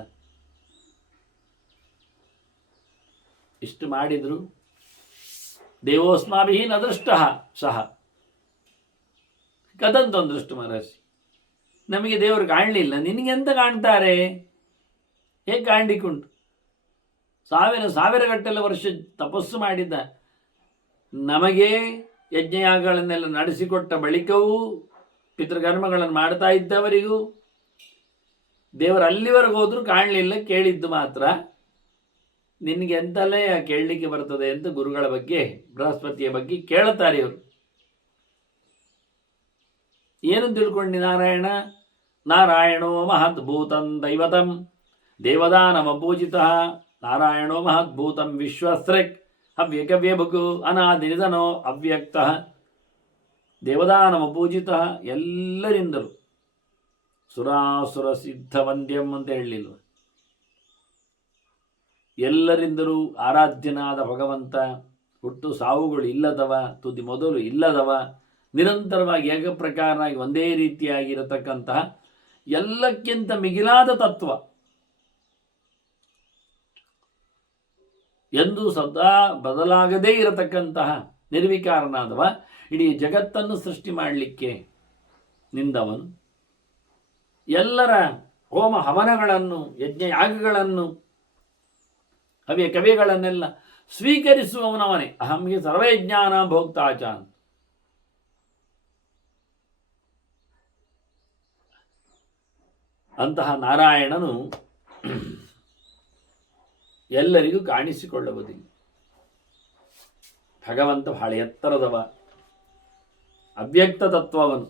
ಇಷ್ಟು ಮಾಡಿದ್ರು. ದೇವೋಸ್ಮಾಭಿ ನ ದೃಷ್ಟ ಸಹ ಕದಂತಂ ದೃಷ್ಟ ಮಹರ್ಷಿ. ನಮಗೆ ದೇವರು ಕಾಣಲಿಲ್ಲ, ನಿನಗೆ ಎಂತ ಕಾಣ್ತಾರೆ? ಹೇಗೆ ಕಾಣಲಿಕ್ಕುಂಟು? ಸಾವಿರ ಗಟ್ಟಲೆ ವರ್ಷ ತಪಸ್ಸು ಮಾಡಿದ್ದ ನಮಗೆ ಯಜ್ಞಯಾಗಗಳನ್ನೆಲ್ಲ ನಡೆಸಿಕೊಟ್ಟ ಬಳಿಕವೂ, ಪಿತೃಕರ್ಮಗಳನ್ನು ಮಾಡ್ತಾ ಇದ್ದವರಿಗೂ ದೇವರು ಅಲ್ಲಿವರೆಗೆ ಹೋದರೂ ಕಾಣಲಿಲ್ಲ, ಕೇಳಿದ್ದು ಮಾತ್ರ. ನಿನಗೆ ಎಂತಲೇ ಕೇಳಲಿಕ್ಕೆ ಬರ್ತದೆ ಅಂತ ಗುರುಗಳ ಬಗ್ಗೆ, ಬೃಹಸ್ಪತಿಯ ಬಗ್ಗೆ ಕೇಳುತ್ತಾರೆ ಇವರು. ಏನು ತಿಳ್ಕೊಂಡು ನಾರಾಯಣೋ ಮಹದ್ಭೂತಂ ದೈವತಂ ದೇವದಾನಮ ಪೂಜಿತ. ನಾರಾಯಣೋ ಮಹದ್ಭೂತಂ ವಿಶ್ವಸ್ರಕ್ ಹವ್ಯಕವ್ಯ ಭುಕು ಅನಾದಿನಿಧನೋ ಅವ್ಯಕ್ತ ದೇವದಾನಮ ಪೂಜಿತ. ಎಲ್ಲರಿಂದಲೂ ಸುರಾಸುರ ಸಿದ್ಧ ವಂದ್ಯಂ ಅಂತ ಹೇಳಲಿಲ್ಲ. ಎಲ್ಲರಿಂದಲೂ ಆರಾಧ್ಯನಾದ ಭಗವಂತ, ಹುಟ್ಟು ಸಾವುಗಳು ಇಲ್ಲದವ, ತುದಿ ಮೊದಲು ಇಲ್ಲದವ, ನಿರಂತರವಾಗಿ ಏಕಪ್ರಕಾರನಾಗಿ ಒಂದೇ ರೀತಿಯಾಗಿರತಕ್ಕಂತಹ, ಎಲ್ಲಕ್ಕಿಂತ ಮಿಗಿಲಾದ ತತ್ವ ಎಂದು ಸದಾ ಬದಲಾಗದೇ ಇರತಕ್ಕಂತಹ ನಿರ್ವಿಕಾರನಾದವ, ಇಡೀ ಜಗತ್ತನ್ನು ಸೃಷ್ಟಿ ಮಾಡಲಿಕ್ಕೆ ನಿಂದವನು. ಎಲ್ಲರ ಹೋಮ ಹವನಗಳನ್ನು, ಯಜ್ಞಯಾಗಗಳನ್ನು, ಹವ್ಯ ಕವಿಗಳನ್ನೆಲ್ಲ ಸ್ವೀಕರಿಸುವವನವನೇ. ಅಹಂಗೆ ಸರ್ವಯಜ್ಞಾನ ಭೋಕ್ತಾಚ. ಅಂತಹ ನಾರಾಯಣನು ಎಲ್ಲರಿಗೂ ಕಾಣಿಸಿಕೊಳ್ಳುವುದಿಲ್ಲ. ಭಗವಂತ ಬಹಳ ಎತ್ತರದವ, ಅವ್ಯಕ್ತ ತತ್ವವನು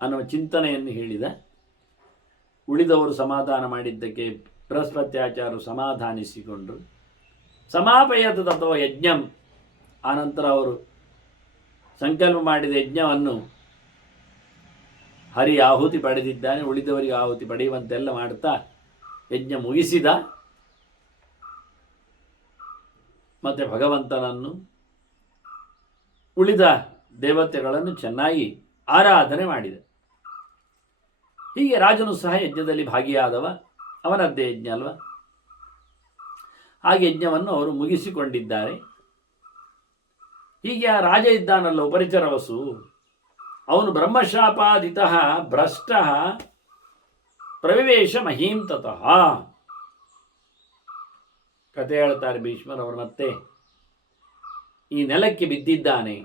ಅನ್ನುವ ಚಿಂತನೆಯನ್ನು ಹೇಳಿದ. ಉಳಿದವರು ಸಮಾಧಾನ ಮಾಡಿದ್ದಕ್ಕೆ ಬೃಹಸ್ಪತ್ಯಾಚಾರ್ಯರು ಸಮಾಧಾನಿಸಿಕೊಂಡರು. ಸಮಾಪಯತ ತತ್ವ ಯಜ್ಞಂ. ಆನಂತರ ಅವರು ಸಂಕಲ್ಪ ಮಾಡಿದ ಯಜ್ಞವನ್ನು ಹರಿ ಆಹುತಿ ಪಡೆದಿದ್ದಾನೆ, ಉಳಿದವರಿಗೆ ಆಹುತಿ ಪಡೆಯುವಂತೆಲ್ಲ ಮಾಡ್ತಾ ಯಜ್ಞ ಮುಗಿಸಿದ. ಮತ್ತೆ ಭಗವಂತನನ್ನು ಉಳಿದ ದೇವತೆಗಳನ್ನು ಚೆನ್ನಾಗಿ ಆರಾಧನೆ ಮಾಡಿದ. ಹೀಗೆ ರಾಜನು ಸಹ ಯಜ್ಞದಲ್ಲಿ ಭಾಗಿಯಾದವ, ಅವನದ್ದೇ ಯಜ್ಞ ಅಲ್ವ. ಹಾಗೆ ಯಜ್ಞವನ್ನು ಅವರು ಮುಗಿಸಿಕೊಂಡಿದ್ದಾರೆ. ಹೀಗೆ ಆ ರಾಜ ಇದ್ದಾನಲ್ಲ ಉಪರಿಚರವಸು, ಅವನು ಬ್ರಹ್ಮಶಾಪಾದಿತ ಭ್ರಷ್ಟ ಪ್ರವಿವೇಶ ಮಹೀಂ ತತಃ. ಕತೆ ಹೇಳ್ತಾರೆ ಭೀಷ್ಮರ್. ಅವರು ಮತ್ತೆ ಈ ನೆಲಕ್ಕೆ ಬಿದ್ದಿದ್ದಾನೆ.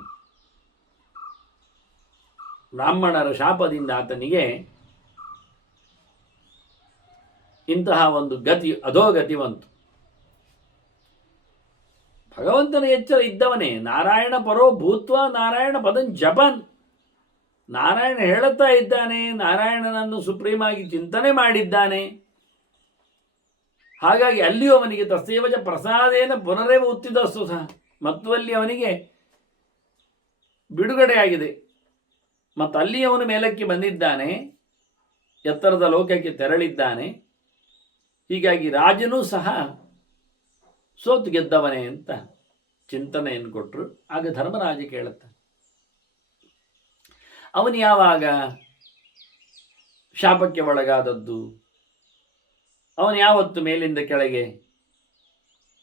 ಬ್ರಾಹ್ಮಣರ ಶಾಪದಿಂದ ಆತನಿಗೆ ಇಂತಹ ಒಂದು ಗತಿ, ಅಧೋಗತಿ ಬಂತು. ಭಗವಂತನ ಎಚ್ಚರ ಇದ್ದವನೇ. ನಾರಾಯಣ ಪರೋ ಭೂತ್ವ ನಾರಾಯಣ ಪದಂ ಜಪನ್. ನಾರಾಯಣ ಹೇಳುತ್ತಾ ಇದ್ದಾನೆ, ನಾರಾಯಣನನ್ನು ಸುಪ್ರೀಮ್ ಆಗಿ ಚಿಂತನೆ ಮಾಡಿದ್ದಾನೆ. ಹಾಗಾಗಿ ಅಲ್ಲಿಯೂ ಅವನಿಗೆ ತಸ್ಸೇವಜ ಪ್ರಸಾದೇನ ಪುನರೇವ ಉತ್ತಿದ ಸುಧ, ಮತ್ತು ಅಲ್ಲಿ ಅವನಿಗೆ ಬಿಡುಗಡೆಯಾಗಿದೆ. ಮತ್ತು ಅಲ್ಲಿ ಅವನು ಮೇಲಕ್ಕೆ ಬಂದಿದ್ದಾನೆ, ಎತ್ತರದ ಲೋಕಕ್ಕೆ ತೆರಳಿದ್ದಾನೆ. ಹೀಗಾಗಿ ರಾಜನೂ ಸಹ ಸೋತು ಗೆದ್ದವನೇ ಅಂತ ಚಿಂತನೆಯನ್ನು ಕೊಟ್ಟರು. ಆಗ ಧರ್ಮರಾಜ ಕೇಳುತ್ತಾನೆ, ಅವನು ಯಾವಾಗ ಶಾಪಕ್ಕೆ ಒಳಗಾದದ್ದು, ಅವನು ಯಾವತ್ತು ಮೇಲಿಂದ ಕೆಳಗೆ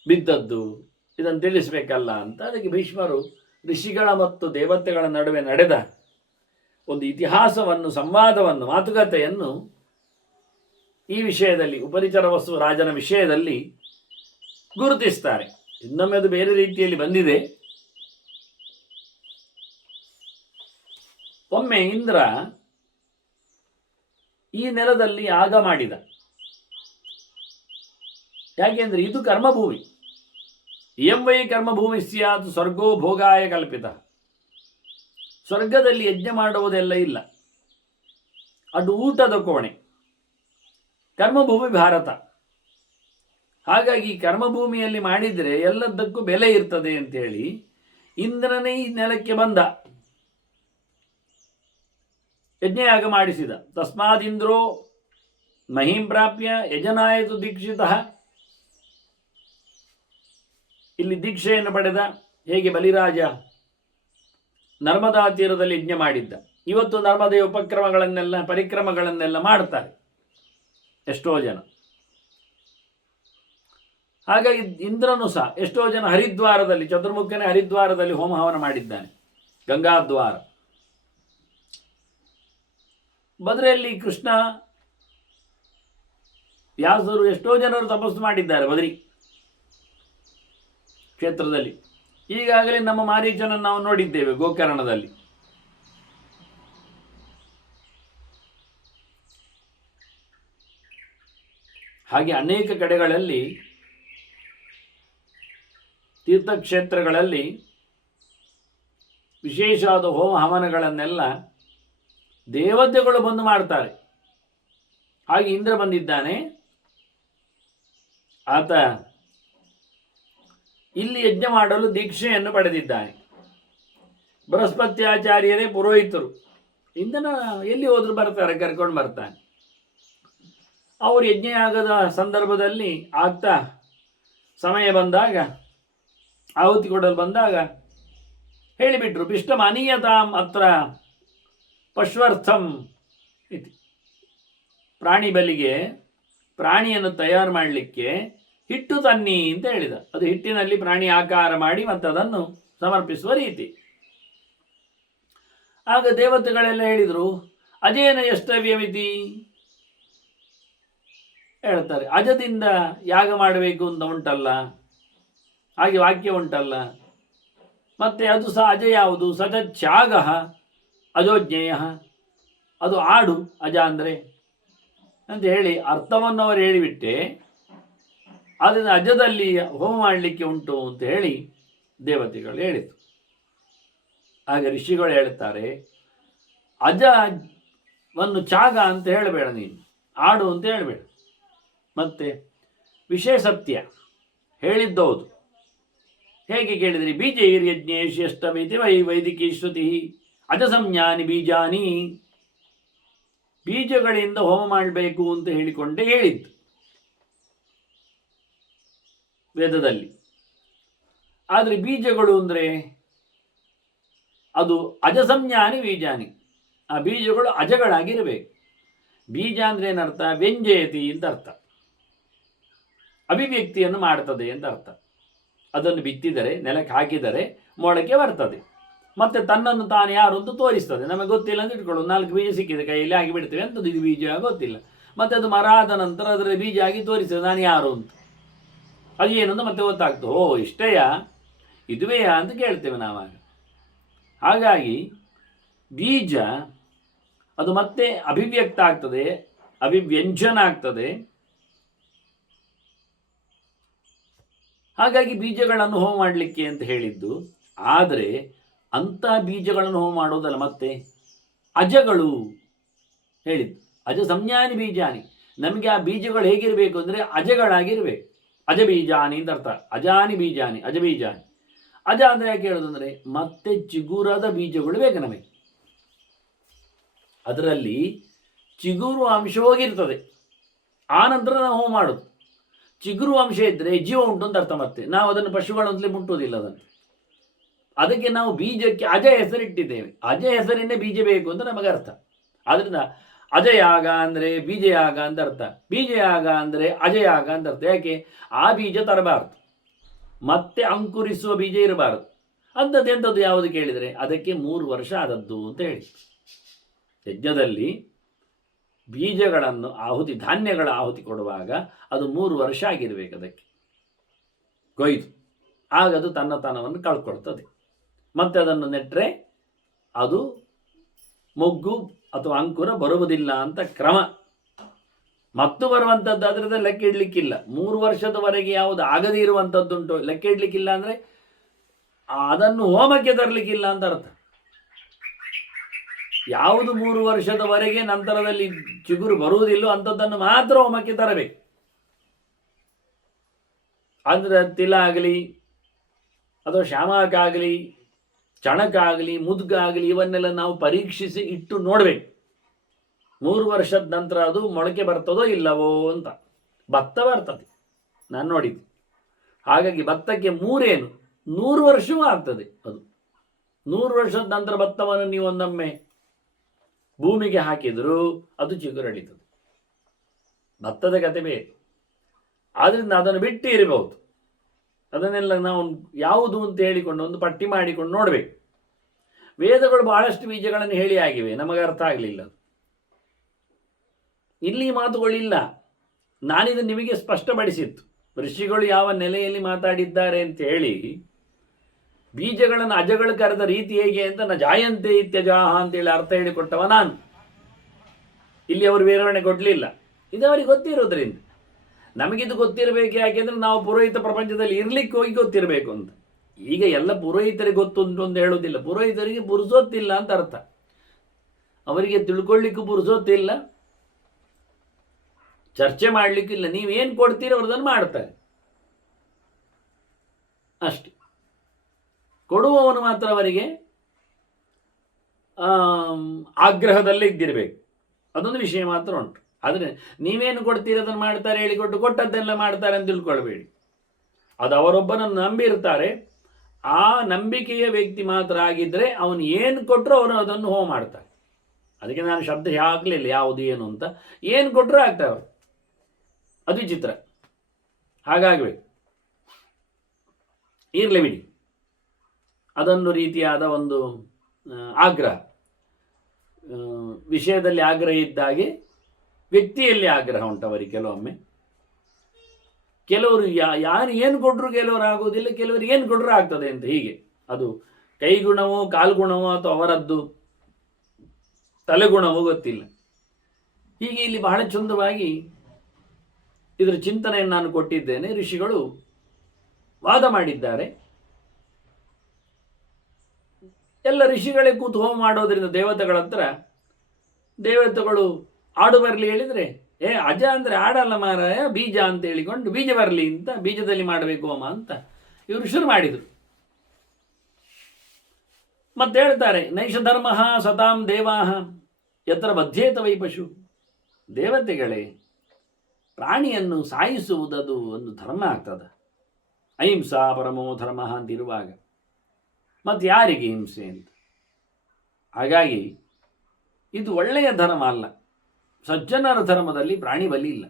ಬಿದ್ದದ್ದು, ಇದನ್ನು ತಿಳಿಸಬೇಕಲ್ಲ ಅಂತ. ಅದಕ್ಕೆ ಭೀಷ್ಮರು ಋಷಿಗಳ ಮತ್ತು ದೇವತೆಗಳ ನಡುವೆ ನಡೆದ ಒಂದು ಇತಿಹಾಸವನ್ನು, ಸಂವಾದವನ್ನು, ಮಾತುಕತೆಯನ್ನು ಈ ವಿಷಯದಲ್ಲಿ, ಉಪರಿಚರ ವಸ್ತು ರಾಜನ ವಿಷಯದಲ್ಲಿ ಗುರುತಿಸ್ತಾರೆ. ಇನ್ನೊಮ್ಮೆ ಅದು ಬೇರೆ ರೀತಿಯಲ್ಲಿ ಬಂದಿದೆ. ಒಮ್ಮೆ ಇಂದ್ರ ಈ ನೆಲದಲ್ಲಿ ಯಾಗ ಮಾಡಿದ. ಯಾಕೆಂದ್ರೆ ಇದು ಕರ್ಮಭೂಮಿ. ಇಯಂ ವೈ ಕರ್ಮಭೂಮಿ ಸ್ಯಾತ್ ಸ್ವರ್ಗೋ ಭೋಗಾಯ ಕಲ್ಪಿತ. ಸ್ವರ್ಗದಲ್ಲಿ ಯಜ್ಞ ಮಾಡುವುದೆಲ್ಲ ಇಲ್ಲ, ಅದು ಊಟದ ಕೋಣೆ. ಕರ್ಮಭೂಮಿ ಭಾರತ. ಹಾಗಾಗಿ ಕರ್ಮಭೂಮಿಯಲ್ಲಿ ಮಾಡಿದರೆ ಎಲ್ಲದಕ್ಕೂ ಬೆಲೆ ಇರ್ತದೆ ಅಂತೇಳಿ ಇಂದ್ರನೇ ಈ ನೆಲಕ್ಕೆ ಬಂದ, ಯಜ್ಞಯಾಗ ಮಾಡಿಸಿದ. ತಸ್ಮಾದಿಂದ್ರೋ ಮಹೀಂ ಪ್ರಾಪ್ಯ ಯಜನಾಯತು ದೀಕ್ಷಿತ. ಇಲ್ಲಿ ದೀಕ್ಷೆಯನ್ನು ಪಡೆದ. ಹೇಗೆ ಬಲಿರಾಜ ನರ್ಮದಾ ತೀರದಲ್ಲಿ ಯಜ್ಞ ಮಾಡಿದ್ದ. ಇವತ್ತು ನರ್ಮದೆಯ ಉಪಕ್ರಮಗಳನ್ನೆಲ್ಲ, ಪರಿಕ್ರಮಗಳನ್ನೆಲ್ಲ ಮಾಡ್ತಾರೆ ಎಷ್ಟೋ ಜನ. ಹಾಗಾಗಿ ಇಂದ್ರನು ಸಹ ಎಷ್ಟೋ ಜನ ಹರಿದ್ವಾರದಲ್ಲಿ, ಚತುರ್ಮುಖನೇ ಹರಿದ್ವಾರದಲ್ಲಿ ಹೋಮ ಹವನ ಮಾಡಿದ್ದಾನೆ, ಗಂಗಾದ್ವಾರ. ಬದ್ರಿಯಲ್ಲಿ ಕೃಷ್ಣ, ವ್ಯಾಸರು, ಎಷ್ಟೋ ಜನರು ತಪಸ್ಸು ಮಾಡಿದ್ದಾರೆ ಬದ್ರಿ ಕ್ಷೇತ್ರದಲ್ಲಿ. ಈಗಾಗಲೇ ನಮ್ಮ ಮಾರೀಚನನ್ನು ನಾವು ನೋಡಿದ್ದೇವೆ ಗೋಕರ್ಣದಲ್ಲಿ. ಹಾಗೆ ಅನೇಕ ಕಡೆಗಳಲ್ಲಿ, ತೀರ್ಥಕ್ಷೇತ್ರಗಳಲ್ಲಿ ವಿಶೇಷವಾದ ಹೋಮ ಹವನಗಳನ್ನೆಲ್ಲ ದೇವತೆಗಳು ಬಂದು ಮಾಡ್ತಾರೆ. ಹಾಗೆ ಇಂದ್ರ ಬಂದಿದ್ದಾನೆ. ಆತ ಇಲ್ಲಿ ಯಜ್ಞ ಮಾಡಲು ದೀಕ್ಷೆಯನ್ನು ಪಡೆದಿದ್ದಾನೆ. ಬೃಹಸ್ಪತ್ಯಾಚಾರ್ಯರೇ ಪುರೋಹಿತರು. ಇಂದ್ರನ ಎಲ್ಲಿ ಹೋದ್ರು ಬರ್ತಾರೆ, ಕರ್ಕೊಂಡು ಬರ್ತಾನೆ. ಅವರು ಯಜ್ಞಯಾಗದ ಸಂದರ್ಭದಲ್ಲಿ ಆಗ್ತಾ ಸಮಯ ಬಂದಾಗ, ಆಹುತಿ ಕೊಡಲು ಬಂದಾಗ ಹೇಳಿಬಿಟ್ರು, ಪಿಷ್ಟಂ ಅನೀಯತಾಂ ಅತ್ರ ಪಶ್ವರ್ಥಂ ಇತಿ. ಪ್ರಾಣಿ ಬಲಿಗೆ ಪ್ರಾಣಿಯನ್ನು ತಯಾರು ಮಾಡಲಿಕ್ಕೆ ಹಿಟ್ಟು ತನ್ನಿ ಅಂತ ಹೇಳಿದ. ಅದು ಹಿಟ್ಟಿನಲ್ಲಿ ಪ್ರಾಣಿ ಆಕಾರ ಮಾಡಿ ಮತ್ತು ಅದನ್ನು ಸಮರ್ಪಿಸುವ ರೀತಿ. ಆಗ ದೇವತೆಗಳೆಲ್ಲ ಹೇಳಿದರು, ಅಜೇನ ಎಷ್ಟವ್ಯಮಿತಿ ಹೇಳ್ತಾರೆ. ಅಜದಿಂದ ಯಾಗ ಮಾಡಬೇಕು ಅಂತ ಉಂಟಲ್ಲ, ಹಾಗೆ ವಾಕ್ಯ ಉಂಟಲ್ಲ. ಮತ್ತೆ ಅದು ಸಹ ಅಜ ಯಾವುದು? ಸಜ ತ್ಯಾಗ ಅಜೋಜ್ಞೇಯ, ಅದು ಆಡು ಅಜ ಅಂದರೆ ಅಂತ ಹೇಳಿ ಅರ್ಥವನ್ನು ಅವರು ಹೇಳಿಬಿಟ್ಟೆ. ಅದನ್ನು ಅಜದಲ್ಲಿ ಹೋಮ ಮಾಡಲಿಕ್ಕೆ ಉಂಟು ಅಂತ ಹೇಳಿ ದೇವತೆಗಳು ಹೇಳಿತು. ಹಾಗೆ ಋಷಿಗಳು ಹೇಳ್ತಾರೆ, ಅಜವನ್ನು ತ್ಯಾಗ ಅಂತ ಹೇಳಬೇಡ, ನೀನು ಆಡು ಅಂತ ಹೇಳಬೇಡ. ಮತ್ತೆ ವಿಷಯ ಸತ್ಯ ಹೇಳಿದ್ದೌದು. ಹೇಗೆ ಕೇಳಿದ್ರಿ? ಬೀಜ ಹಿರ್ಯಜ್ಞೇಶ್ಯಷ್ಟಮಿತಿ ವೈದಿಕಿ ಶ್ರುತಿ ಅಜ ಸಂಜ್ಞಾನಿ ಬೀಜಾನಿ, ಬೀಜಗಳಿಂದ ಹೋಮ ಮಾಡಬೇಕು ಅಂತ ಹೇಳಿಕೊಂಡೇ ಹೇಳಿದ್ದು ವೇದದಲ್ಲಿ. ಆದರೆ ಬೀಜಗಳು ಅಂದರೆ ಅದು ಅಜಸಂಜ್ಞಾನಿ ಬೀಜಾನಿ, ಆ ಬೀಜಗಳು ಅಜಗಳಾಗಿರಬೇಕು. ಬೀಜ ಅಂದರೆ ಏನರ್ಥ? ವ್ಯಂಜಯತಿ ಅಂತ ಅರ್ಥ, ಅಭಿವ್ಯಕ್ತಿಯನ್ನು ಮಾಡ್ತದೆ ಅಂತ ಅರ್ಥ. ಅದನ್ನು ಬಿತ್ತಿದರೆ, ನೆಲಕ್ಕೆ ಹಾಕಿದರೆ ಮೊಳಕೆ ಬರ್ತದೆ, ಮತ್ತೆ ತನ್ನನ್ನು ತಾನು ಯಾರು ಅಂತ ತೋರಿಸ್ತದೆ. ನಮಗೆ ಗೊತ್ತಿಲ್ಲ ಅಂತ ಇಟ್ಕೊಳ್ಳೋದು, 4 ಬೀಜ ಸಿಕ್ಕಿದೆ ಕೈಯಲ್ಲಿ ಆಗಿ ಬಿಡ್ತೇವೆ ಅಂತದ್ದು, ಇದು ಬೀಜ ಗೊತ್ತಿಲ್ಲ. ಮತ್ತೆ ಅದು ಮರ ಆದ ನಂತರ ಅದರ ಬೀಜ ಆಗಿ ತೋರಿಸ್ತದೆ ನಾನು ಯಾರು ಅಂತ. ಅದು ಏನಂತ ಮತ್ತೆ ಗೊತ್ತಾಗ್ತದೆ, ಓ ಇಷ್ಟೇಯಾ, ಇದುವೆಯಾ ಅಂತ ಕೇಳ್ತೇವೆ ನಾವಾಗ. ಹಾಗಾಗಿ ಬೀಜ ಅದು ಮತ್ತೆ ಅಭಿವ್ಯಕ್ತ ಆಗ್ತದೆ, ಅಭಿವ್ಯಂಜನ ಆಗ್ತದೆ. ಹಾಗಾಗಿ ಬೀಜಗಳನ್ನು ಹೋಮ ಮಾಡಲಿಕ್ಕೆ ಅಂತ ಹೇಳಿದ್ದು. ಆದರೆ ಅಂಥ ಬೀಜಗಳನ್ನು ಹೋಮ ಮಾಡೋದಲ್ಲ, ಮತ್ತೆ ಅಜಗಳು ಹೇಳಿದ್ದು. ಅಜ ಸಂಜ್ಞಾನಿ ಬೀಜಾನಿ, ನಮಗೆ ಆ ಬೀಜಗಳು ಹೇಗಿರಬೇಕು ಅಂದರೆ ಅಜಗಳಾಗಿರಬೇಕು. ಅಜ ಬೀಜಾನಿ ಅಂತ ಅರ್ಥ, ಅಜಾನಿ ಬೀಜಾನಿ, ಅಜ ಬೀಜಾನಿ. ಅಜ ಅಂದರೆ ಯಾಕೆ ಹೇಳೋದು ಅಂದರೆ ಮತ್ತೆ ಚಿಗುರದ ಬೀಜಗಳು ಬೇಕು ನಮಗೆ. ಅದರಲ್ಲಿ ಚಿಗುರು ಅಂಶ ಹೋಗಿರ್ತದೆ, ಆ ನಂತರ ನಾವು ಹೋಮ ಮಾಡೋದು. ಚಿಗುರು ಅಂಶ ಇದ್ದರೆ ಜೀವ ಉಂಟು ಅಂತ ಅರ್ಥ. ಮತ್ತೆ ನಾವು ಅದನ್ನು ಪಶುಗಳಂತಲೇ ಮುಟ್ಟುವುದಿಲ್ಲ ಅದನ್ನು. ಅದಕ್ಕೆ ನಾವು ಬೀಜಕ್ಕೆ ಅಜ ಹೆಸರಿಟ್ಟಿದ್ದೇವೆ. ಅಜ ಹೆಸರಿನೇ ಬೀಜ ಬೇಕು ಅಂತ ನಮಗೆ ಅರ್ಥ. ಆದ್ದರಿಂದ ಅಜಯಾಗ ಅಂದರೆ ಬೀಜಯಾಗ ಅಂತ ಅರ್ಥ, ಬೀಜಯಾಗ ಅಂದರೆ ಅಜಯಾಗ ಅಂತ ಅರ್ಥ. ಯಾಕೆ? ಆ ಬೀಜ ತರಬಾರದು, ಮತ್ತೆ ಅಂಕುರಿಸುವ ಬೀಜ ಇರಬಾರದು. ಅಂಥದ್ದು ಎಂಥದ್ದು ಯಾವುದು ಕೇಳಿದರೆ ಅದಕ್ಕೆ 3 ವರ್ಷ ಆದದ್ದು ಅಂತ ಹೇಳಿ. ಯಜ್ಞದಲ್ಲಿ ಬೀಜಗಳನ್ನು ಆಹುತಿ, ಧಾನ್ಯಗಳ ಆಹುತಿ ಕೊಡುವಾಗ ಅದು 3 ವರ್ಷ ಆಗಿರಬೇಕು ಅದಕ್ಕೆ ಕೊಯ್ದು. ಆಗ ಅದು ತನ್ನತನವನ್ನು ಕಳ್ಕೊಳ್ತದೆ. ಮತ್ತೆ ಅದನ್ನು ನೆಟ್ಟರೆ ಅದು ಮೊಗ್ಗು ಅಥವಾ ಅಂಕುರ ಬರುವುದಿಲ್ಲ ಅಂತ ಕ್ರಮ. ಮತ್ತು ಬರುವಂಥದ್ದು ಅದರದ್ದು ಲೆಕ್ಕ ಇಡಲಿಕ್ಕಿಲ್ಲ. 3 ವರ್ಷದವರೆಗೆ ಯಾವುದು ಆಗದೇ ಇರುವಂಥದ್ದುಂಟು ಲೆಕ್ಕ ಇಡಲಿಕ್ಕಿಲ್ಲ ಅಂದರೆ ಅದನ್ನು ಹೋಮಕ್ಕೆ ತರಲಿಕ್ಕಿಲ್ಲ ಅಂತ ಅರ್ಥ. ಯಾವುದು 3 ವರ್ಷದವರೆಗೆ ನಂತರದಲ್ಲಿ ಚಿಗುರು ಬರುವುದಿಲ್ಲೋ ಅಂಥದ್ದನ್ನು ಮಾತ್ರ ಹೋಮಕ್ಕೆ ತರಬೇಕು. ಅಂದರೆ ತಿಲ ಆಗಲಿ ಅಥವಾ ಶಾಮಕ್ಕಾಗಲಿ, ಚಣಕ್ಕಾಗಲಿ, ಮುದ್ಗಾಗಲಿ, ಇವನ್ನೆಲ್ಲ ನಾವು ಪರೀಕ್ಷಿಸಿ ಇಟ್ಟು ನೋಡಬೇಕು. 3 ವರ್ಷದ ನಂತರ ಅದು ಮೊಳಕೆ ಬರ್ತದೋ ಇಲ್ಲವೋ ಅಂತ. ಭತ್ತ ಬರ್ತದೆ, ನಾನು ನೋಡಿದ್ದು. ಹಾಗಾಗಿ ಭತ್ತಕ್ಕೆ 100 ವರ್ಷವೂ ಆಗ್ತದೆ. ಅದು 100 ವರ್ಷದ ನಂತರ ಭತ್ತವನ್ನು ನೀವು ಒಂದೊಮ್ಮೆ ಭೂಮಿಗೆ ಹಾಕಿದರೂ ಅದು ಚಿಗುರಳಿತದೆ. ಭತ್ತದ ಕತೆ ಬೇರೆ. ಆದ್ದರಿಂದ ಅದನ್ನು ಬಿಟ್ಟು ಇರಬಹುದು. ಅದನ್ನೆಲ್ಲ ನಾವು ಯಾವುದು ಅಂತ ಹೇಳಿಕೊಂಡು ಒಂದು ಪಟ್ಟಿ ಮಾಡಿಕೊಂಡು ನೋಡಬೇಕು. ವೇದಗಳು ಬಹಳಷ್ಟು ಬೀಜಗಳನ್ನು ಹೇಳಿ ಆಗಿವೆ, ನಮಗೆ ಅರ್ಥ ಆಗಲಿಲ್ಲ. ಇಲ್ಲಿ ಮಾತುಗಳಿಲ್ಲ. ನಾನಿದು ನಿಮಗೆ ಸ್ಪಷ್ಟಪಡಿಸಿತ್ತು. ಋಷಿಗಳು ಯಾವ ನೆಲೆಯಲ್ಲಿ ಮಾತಾಡಿದ್ದಾರೆ ಅಂತ ಹೇಳಿ, ಬೀಜಗಳನ್ನು ಅಜಗಳು ಕರೆದ ರೀತಿ ಹೇಗೆ ಅಂತ ಜಾಯಂತೆ ಇತ್ಯಜಾಹ ಅಂತೇಳಿ ಅರ್ಥ ಹೇಳಿಕೊಟ್ಟವ ನಾನು. ಇಲ್ಲಿ ಅವರು ವಿವರಣೆ ಕೊಡಲಿಲ್ಲ. ಇದು ಅವರಿಗೆ ಗೊತ್ತಿರೋದ್ರಿಂದ. ನಮಗಿದು ಗೊತ್ತಿರಬೇಕು. ಯಾಕೆಂದರೆ ನಾವು ಪುರೋಹಿತ ಪ್ರಪಂಚದಲ್ಲಿ ಇರ್ಲಿಕ್ಕೆ ಹೋಗಿ ಗೊತ್ತಿರಬೇಕು ಅಂತ. ಈಗ ಎಲ್ಲ ಪುರೋಹಿತರಿಗೆ ಗೊತ್ತುಂಟು ಅಂತ ಹೇಳೋದಿಲ್ಲ. ಪುರೋಹಿತರಿಗೆ ಪುರುಸೊತ್ತಿಲ್ಲ ಅಂತ ಅರ್ಥ. ಅವರಿಗೆ ತಿಳ್ಕೊಳ್ಳಿಕ್ಕೂ ಪುರುಸೊತ್ತಿಲ್ಲ, ಚರ್ಚೆ ಮಾಡಲಿಕ್ಕಿಲ್ಲ. ನೀವೇನು ಕೊಡ್ತೀರೋ ಅವ್ರದನ್ನು ಮಾಡ್ತಾರೆ ಅಷ್ಟೆ. ಕೊಡುವವನು ಮಾತ್ರ ಅವರಿಗೆ ಆಗ್ರಹದಲ್ಲೇ ಇದ್ದಿರಬೇಕು. ಅದೊಂದು ವಿಷಯ ಮಾತ್ರ ಉಂಟು. ಆದರೆ ನೀವೇನು ಕೊಡ್ತೀರಿ ಅದನ್ನು ಮಾಡ್ತಾರೆ ಹೇಳಿಕೊಟ್ಟು ಕೊಟ್ಟದ್ದೆಲ್ಲ ಮಾಡ್ತಾರೆ ಅಂತ ತಿಳ್ಕೊಳ್ಬೇಡಿ. ಅದು ಅವರೊಬ್ಬನನ್ನು ನಂಬಿರ್ತಾರೆ. ಆ ನಂಬಿಕೆಯ ವ್ಯಕ್ತಿ ಮಾತ್ರ ಆಗಿದ್ದರೆ ಅವನು ಏನು ಕೊಟ್ಟರು ಅವರು ಅದನ್ನು ಹೋಮ ಮಾಡ್ತಾರೆ. ಅದಕ್ಕೆ ನಾನು ಶಬ್ದ ಹಾಕಲಿಲ್ಲ ಯಾವುದು ಏನು ಅಂತ. ಏನು ಕೊಟ್ಟರು ಆಗ್ತಾರೆ ಅವರು. ಅದು ಚಿತ್ರ. ಹಾಗಾಗಬೇಕು. ಇರಲಿ ಬಿಡಿ. ಅದೊಂದು ರೀತಿಯಾದ ಒಂದು ಆಗ್ರಹ. ವಿಷಯದಲ್ಲಿ ಆಗ್ರಹ ಇದ್ದಾಗೆ ವ್ಯಕ್ತಿಯಲ್ಲಿ ಆಗ್ರಹ ಉಂಟು ಅವರಿಗೆ ಕೆಲವೊಮ್ಮೆ. ಕೆಲವರು ಯಾರು ಏನು ಕೊಟ್ಟರು ಕೆಲವರು ಆಗೋದಿಲ್ಲ, ಕೆಲವರು ಏನು ಕೊಟ್ಟರು ಆಗ್ತದೆ ಅಂತ. ಹೀಗೆ ಅದು ಕೈಗುಣವೋ ಕಾಲ್ಗುಣವೋ ಅಥವಾ ಅವರದ್ದು ತಲೆಗುಣವೋ ಗೊತ್ತಿಲ್ಲ. ಹೀಗೆ ಇಲ್ಲಿ ಬಹಳ ಚಂದವಾಗಿ ಇದರ ಚಿಂತನೆಯನ್ನು ನಾನು ಕೊಟ್ಟಿದ್ದೇನೆ. ಋಷಿಗಳು ವಾದ ಮಾಡಿದ್ದಾರೆ. ಎಲ್ಲ ಋಷಿಗಳೇ ಕೂತು ಹೋಮ ಮಾಡೋದ್ರಿಂದ ದೇವತೆಗಳ ಹತ್ರ, ದೇವತೆಗಳು ಆಡು ಬರಲಿ ಹೇಳಿದರೆ ಅಜ ಅಂದರೆ ಆಡಲ್ಲ ಮಾರಾಯ, ಬೀಜ ಅಂತ ಹೇಳಿಕೊಂಡು ಬೀಜ ಬರಲಿ ಅಂತ, ಬೀಜದಲ್ಲಿ ಮಾಡಬೇಕು ಹೋಮ ಅಂತ ಇವರು ಶುರು ಮಾಡಿದರು. ಮತ್ತೆ ಹೇಳ್ತಾರೆ, ನೈಷ ಧರ್ಮ ಸತಾಂ ದೇವಾಹ ಯತ್ರ ಬಧ್ಯೇತ ವೈ ಪಶು. ದೇವತೆಗಳೇ, ಪ್ರಾಣಿಯನ್ನು ಸಾಯಿಸುವುದದು ಒಂದು ಧರ್ಮ ಆಗ್ತದ. ಅಹಿಂಸಾ ಪರಮೋ ಧರ್ಮ ಅಂತಿರುವಾಗ ಮತ್ತು ಯಾರಿಗೆ ಹಿಂಸೆ ಅಂತ. ಹಾಗಾಗಿ ಇದು ಒಳ್ಳೆಯ ಧರ್ಮ ಅಲ್ಲ. ಸಜ್ಜನರ ಧರ್ಮದಲ್ಲಿ ಪ್ರಾಣಿ ಬಲಿ ಇಲ್ಲ.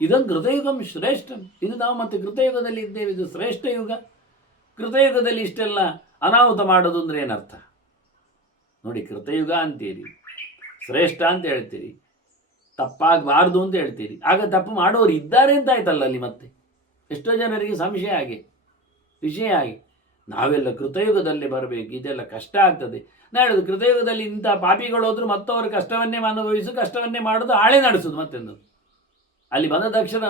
ಇದೊಂದು ಕೃತಯುಗಂ ಶ್ರೇಷ್ಠ. ಇದು ನಾವು ಮತ್ತೆ ಕೃತಯುಗದಲ್ಲಿ ಇದ್ದೇವೆ, ಇದು ಶ್ರೇಷ್ಠ ಯುಗ. ಕೃತಯುಗದಲ್ಲಿ ಇಷ್ಟೆಲ್ಲ ಅನಾಹುತ ಮಾಡೋದು ಅಂದರೆ ಏನರ್ಥ ನೋಡಿ. ಕೃತಯುಗ ಅಂತೀರಿ, ಶ್ರೇಷ್ಠ ಅಂತ ಹೇಳ್ತೀರಿ, ತಪ್ಪಾಗಬಾರ್ದು ಅಂತ ಹೇಳ್ತೀರಿ. ಆಗ ತಪ್ಪು ಮಾಡೋರು ಇದ್ದಾರೆ ಅಂತ ಆಯ್ತಲ್ಲ ಅಲ್ಲಿ. ಮತ್ತೆ ಎಷ್ಟೋ ಜನರಿಗೆ ಸಂಶಯ ಆಗಿ ವಿಷಯ ಆಗಿ ನಾವೆಲ್ಲ ಕೃತಯುಗದಲ್ಲಿ ಬರಬೇಕು, ಇದೆಲ್ಲ ಕಷ್ಟ ಆಗ್ತದೆ. ನಾ ಹೇಳೋದು, ಕೃತಯುಗದಲ್ಲಿ ಇಂಥ ಪಾಪಿಗಳು ಹೋದ್ರು ಮತ್ತವರ ಕಷ್ಟವನ್ನೇ ಅನುಭವಿಸು, ಕಷ್ಟವನ್ನೇ ಮಾಡೋದು, ಆಳೆ ನಡೆಸೋದು ಮತ್ತೆಂದು. ಅಲ್ಲಿ ಬಂದ ತಕ್ಷಣ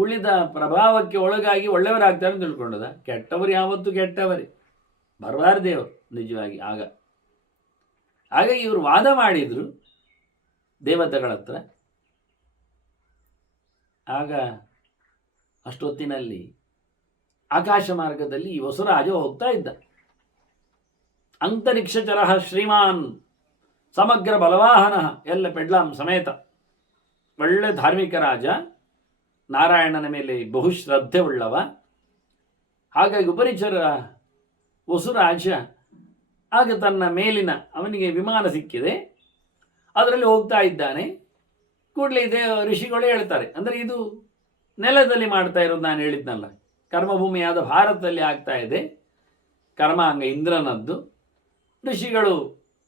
ಉಳಿದ ಪ್ರಭಾವಕ್ಕೆ ಒಳಗಾಗಿ ಒಳ್ಳೆಯವರಾಗ್ತಾರೆ ಅಂತ ತಿಳ್ಕೊಂಡದ. ಕೆಟ್ಟವರು ಯಾವತ್ತೂ ಕೆಟ್ಟವರೇ, ಬರಬಾರ್ದು ದೇವರು ನಿಜವಾಗಿ. ಹಾಗಾಗಿ ಇವರು ವಾದ ಮಾಡಿದರು ದೇವತೆಗಳ ಹತ್ರ. ಆಗ ಅಷ್ಟೊತ್ತಿನಲ್ಲಿ ಆಕಾಶ ಮಾರ್ಗದಲ್ಲಿ ಈ ವಸುರಾಜ ಹೋಗ್ತಾ ಇದ್ದ. ಅಂತರಿಕ್ಷಚರ ಶ್ರೀಮಾನ್ ಸಮಗ್ರ ಬಲವಾಹನ, ಎಲ್ಲ ಪೆಡ್ಲಾಂ ಸಮೇತ, ಒಳ್ಳೆ ಧಾರ್ಮಿಕ ರಾಜ, ನಾರಾಯಣನ ಮೇಲೆ ಬಹುಶ್ರದ್ಧೆ ಉಳ್ಳವ. ಹಾಗಾಗಿ ಉಪರಿಚರ ವಸುರಾಜ ಆಗ ತನ್ನ ಮೇಲಿನ ಅವನಿಗೆ ವಿಮಾನ ಸಿಕ್ಕಿದೆ, ಅದರಲ್ಲಿ ಹೋಗ್ತಾ ಇದ್ದಾನೆ. ಕೂಡಲೇ ಇದೆ ಋಷಿಗಳು ಹೇಳ್ತಾರೆ, ಅಂದರೆ ಇದು ನೆಲದಲ್ಲಿ ಮಾಡ್ತಾ ಇರೋದು ನಾನು ಹೇಳಿದ್ನಲ್ಲ, ಕರ್ಮಭೂಮಿಯಾದ ಭಾರತದಲ್ಲಿ ಆಗ್ತಾ ಇದೆ, ಕರ್ಮಾಂಗ ಇಂದ್ರನದ್ದು. ಋಷಿಗಳು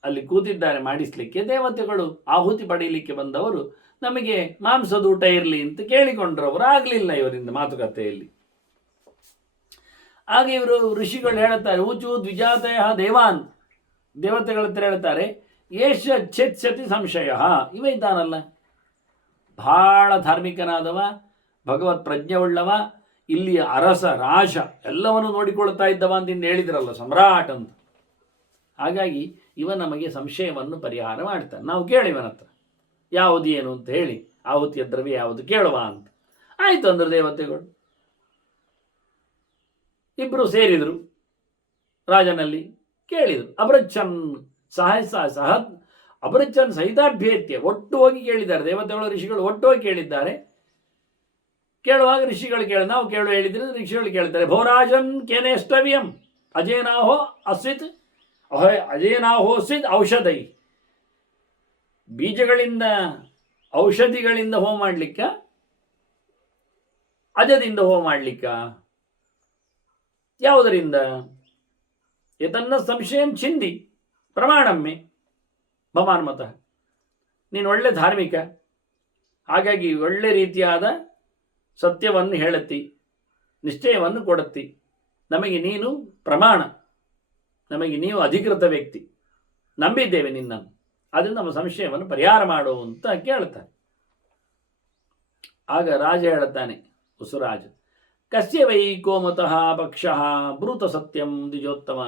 ಅಲ್ಲಿ ಕೂತಿದ್ದಾರೆ ಮಾಡಿಸ್ಲಿಕ್ಕೆ. ದೇವತೆಗಳು ಆಹುತಿ ಪಡೀಲಿಕ್ಕೆ ಬಂದವರು ನಮಗೆ ಮಾಂಸದ ಊಟ ಇರಲಿ ಅಂತ ಕೇಳಿಕೊಂಡ್ರು. ಅವರು ಆಗಲಿಲ್ಲ ಇವರಿಂದ ಮಾತುಕತೆಯಲ್ಲಿ. ಆಗ ಇವರು ಋಷಿಗಳು ಹೇಳ್ತಾರೆ, ಊಚು ದ್ವಿಜಾತಯ ದೇವಾನ್, ದೇವತೆಗಳ ಹತ್ರ ಹೇಳ್ತಾರೆ, ಏಷ ಛೇತ್ಸತಿ ಸಂಶಯ. ಇವ ಇದ್ದಾನಲ್ಲ, ಬಹಳ ಧಾರ್ಮಿಕನಾದವ, ಭಗವತ್ ಪ್ರಜ್ಞೆ ಉಳ್ಳವ, ಇಲ್ಲಿಯ ಅರಸ ರಾಜ ಎಲ್ಲವನ್ನು ನೋಡಿಕೊಳ್ತಾ ಇದ್ದವ ಅಂತ ಹೇಳಿದ್ರಲ್ಲ, ಸಮ್ರಾಟ್ ಅಂತ. ಹಾಗಾಗಿ ಇವ ನಮಗೆ ಸಂಶಯವನ್ನು ಪರಿಹಾರ ಮಾಡ್ತಾನೆ. ನಾವು ಕೇಳಿವನ ಹತ್ರ ಯಾವುದು ಏನು ಅಂತ ಹೇಳಿ, ಆಹುತಿಯ ದ್ರವ್ಯ ಯಾವುದು ಕೇಳುವ ಅಂತ. ಆಯಿತು ಅಂದ್ರೆ ದೇವತೆಗಳು ಇಬ್ಬರು ಸೇರಿದರು ರಾಜನಲ್ಲಿ, ಕೇಳಿದರು. ಅಭೃಚ್ಛನ್ ಅಭೃಚ್ಛನ್ ಸಹಿತಾಭ್ಯೇತ್ಯ, ಒಟ್ಟು ಹೋಗಿ ಕೇಳಿದ್ದಾರೆ ದೇವತೆಗಳು ಋಷಿಗಳು, ಒಟ್ಟು ಹೋಗಿ ಕೇಳಿದ್ದಾರೆ. ಕೇಳುವಾಗ ಋಷಿಗಳು ನಾವು ಕೇಳು ಹೇಳಿದ್ರೆ ಋಷಿಗಳು ಕೇಳ್ತಾರೆ, ಭೋರಾಜನ್ ಕೇನೇಷ್ಟವ್ಯಂ ಅಜೇನಾಹೋ ಅಸ್ವಿತ್ ಅಜೇನಾಹೋಸ್ವಿತ್ ಔಷಧೈ. ಬೀಜಗಳಿಂದ ಔಷಧಿಗಳಿಂದ ಹೋಮ ಮಾಡ್ಲಿಕ್ಕ, ಅಜದಿಂದ ಹೋಮ ಮಾಡ್ಲಿಕ್ಕ, ಯಾವುದರಿಂದ? ಎತನ್ನ ಸಂಶಯಂ ಚಿಂದಿ ಪ್ರಮಾಣಮ್ಮೆ ಭಮಾನ್ಮತ. ನೀನು ಒಳ್ಳೆ ಧಾರ್ಮಿಕ, ಹಾಗಾಗಿ ಒಳ್ಳೆ ರೀತಿಯಾದ ಸತ್ಯವನ್ನು ಹೇಳುತ್ತಿ, ನಿಶ್ಚಯವನ್ನು ಕೊಡುತ್ತಿ, ನಮಗೆ ನೀನು ಪ್ರಮಾಣ, ನಮಗೆ ನೀವು ಅಧಿಕೃತ ವ್ಯಕ್ತಿ, ನಂಬಿದ್ದೇವೆ ನಿನ್ನನ್ನು, ಅದರಿಂದ ನಮ್ಮ ಸಂಶಯವನ್ನು ಪರಿಹಾರ ಮಾಡು ಅಂತ ಕೇಳ್ತಾನೆ. ಆಗ ರಾಜ ಹೇಳುತ್ತಾನೆ, ವಸುರಾಜ, ಕಸ್ಯ ವೈ ಕೋಮತಃ ಪಕ್ಷ ಬ್ರೂತ ಸತ್ಯಂ ದ್ವಿಜೋತ್ತಮ.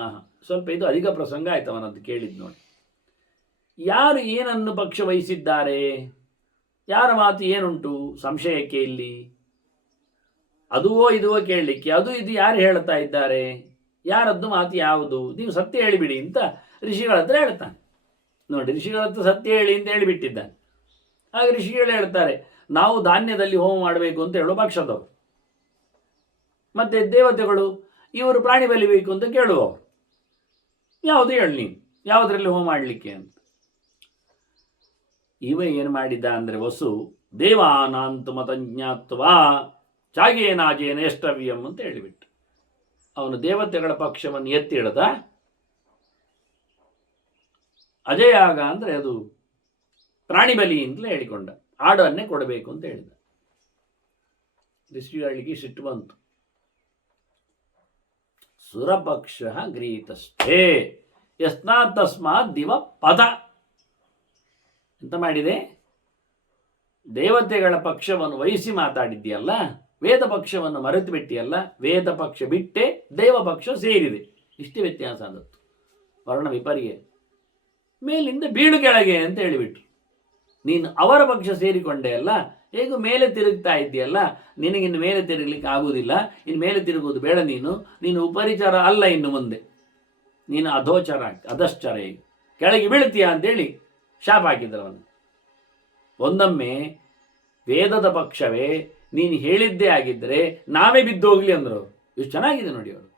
ಸ್ವಲ್ಪ ಇದು ಅಧಿಕ ಪ್ರಸಂಗ ಆಯ್ತು ಅವನದ್ದು ಕೇಳಿದ್ ನೋಡಿ. ಯಾರು ಏನನ್ನು ಪಕ್ಷ ವಹಿಸಿದ್ದಾರೆ, ಯಾರ ಮಾತು ಏನುಂಟು ಸಂಶಯಕ್ಕೆ ಇಲ್ಲಿ? ಅದುವೋ ಇದುವೋ ಕೇಳಲಿಕ್ಕೆ, ಅದು ಇದು ಯಾರು ಹೇಳ್ತಾ ಇದ್ದಾರೆ, ಯಾರದ್ದು ಮಾತು ಯಾವುದು, ನೀವು ಸತ್ಯ ಹೇಳಿಬಿಡಿ ಅಂತ ಋಷಿಗಳ ಹತ್ರ ಹೇಳ್ತಾನೆ. ನೋಡಿ, ಋಷಿಗಳ ಹತ್ರ ಸತ್ಯ ಹೇಳಿ ಅಂತ ಹೇಳಿಬಿಟ್ಟಿದ್ದಾನೆ. ಆಗ ಋಷಿಗಳು ಹೇಳ್ತಾರೆ, ನಾವು ಧಾನ್ಯದಲ್ಲಿ ಹೋಮ ಮಾಡಬೇಕು ಅಂತ ಹೇಳೋ ಪಕ್ಷದವರು, ಮತ್ತೆ ದೇವತೆಗಳು ಇವರು ಪ್ರಾಣಿ ಬಲಿಬೇಕು ಅಂತ ಕೇಳುವವರು. ಯಾವುದು ಹೇಳಿ ನೀನು, ಯಾವುದರಲ್ಲಿ ಹೋಮ ಮಾಡಲಿಕ್ಕೆ ಅಂತ. ಇವ ಏನು ಮಾಡಿದ್ದ ಅಂದರೆ, ವಸು ದೇವಾನಾಂತು ಮತಜ್ಞಾತ್ವ ಚಾಗೇನಾಜೇನ ಎಷ್ಟವ್ಯಂ ಅಂತ ಹೇಳಿಬಿಟ್ಟು ಅವನು ದೇವತೆಗಳ ಪಕ್ಷವನ್ನು ಎತ್ತಿ ಹಿಡ್ದ. ಅಜಯಾಗ ಅಂದರೆ ಅದು ಪ್ರಾಣಿ ಬಲಿ ಅಂತಲೇ ಹೇಳಿಕೊಂಡ, ಆಡನ್ನೇ ಕೊಡಬೇಕು ಅಂತ ಹೇಳಿದ. ಋಷಿಗಳಿಗೆ ಸಿಟ್ಟು ಬಂತು. ಸುರಪಕ್ಷ ಗ್ರೀತಸ್ಥೆ ಯಸ್ನಾತ್ ತಸ್ಮಾತ್ ದಿವ ಪದ. ಎಂತ ಮಾಡಿದೆ? ದೇವತೆಗಳ ಪಕ್ಷವನ್ನು ವಹಿಸಿ ಮಾತಾಡಿದ್ಯಲ್ಲ, ವೇದ ಪಕ್ಷವನ್ನು ಮರೆತು ಬಿಟ್ಟಿಯಲ್ಲ, ವೇದ ಪಕ್ಷ ಬಿಟ್ಟೆ ದೇವ ಪಕ್ಷ ಸೇರಿದೆ. ಇಷ್ಟೇ ವ್ಯತ್ಯಾಸ ಆದದ್ದು. ವರ್ಣ ವಿಪರ್ಯ. ಮೇಲಿಂದ ಬೀಳು ಕೆಳಗೆ ಅಂತ ಹೇಳಿಬಿಟ್ರು. ನೀನು ಅವರ ಪಕ್ಷ ಸೇರಿಕೊಂಡೆ ಅಲ್ಲ, ಹೇಗೂ ಮೇಲೆ ತಿರುಗ್ತಾ ಇದ್ದೀಯಲ್ಲ, ನಿನಗಿನ್ನು ಮೇಲೆ ತಿರುಗಲಿಕ್ಕೆ ಆಗುವುದಿಲ್ಲ, ಇನ್ನು ಮೇಲೆ ತಿರುಗುವುದು ಬೇಡ. ನೀನು ಉಪರಿಚಾರ ಅಲ್ಲ, ಇನ್ನು ಮುಂದೆ ನೀನು ಅಧೋಚರ, ಅಧಶ್ಚರ, ಈಗ ಕೆಳಗೆ ಬೀಳ್ತೀಯ ಅಂತೇಳಿ ಶಾಪ ಹಾಕಿದ್ರವನು. ಒಂದೊಮ್ಮೆ ವೇದದ ಪಕ್ಷವೇ ನೀನು ಹೇಳಿದ್ದೇ ಆಗಿದ್ದರೆ ನಾವೇ ಬಿದ್ದೋಗ್ಲಿ ಅಂದರು. ಇಷ್ಟು ಚೆನ್ನಾಗಿದೆ ನೋಡಿ ಅವರು.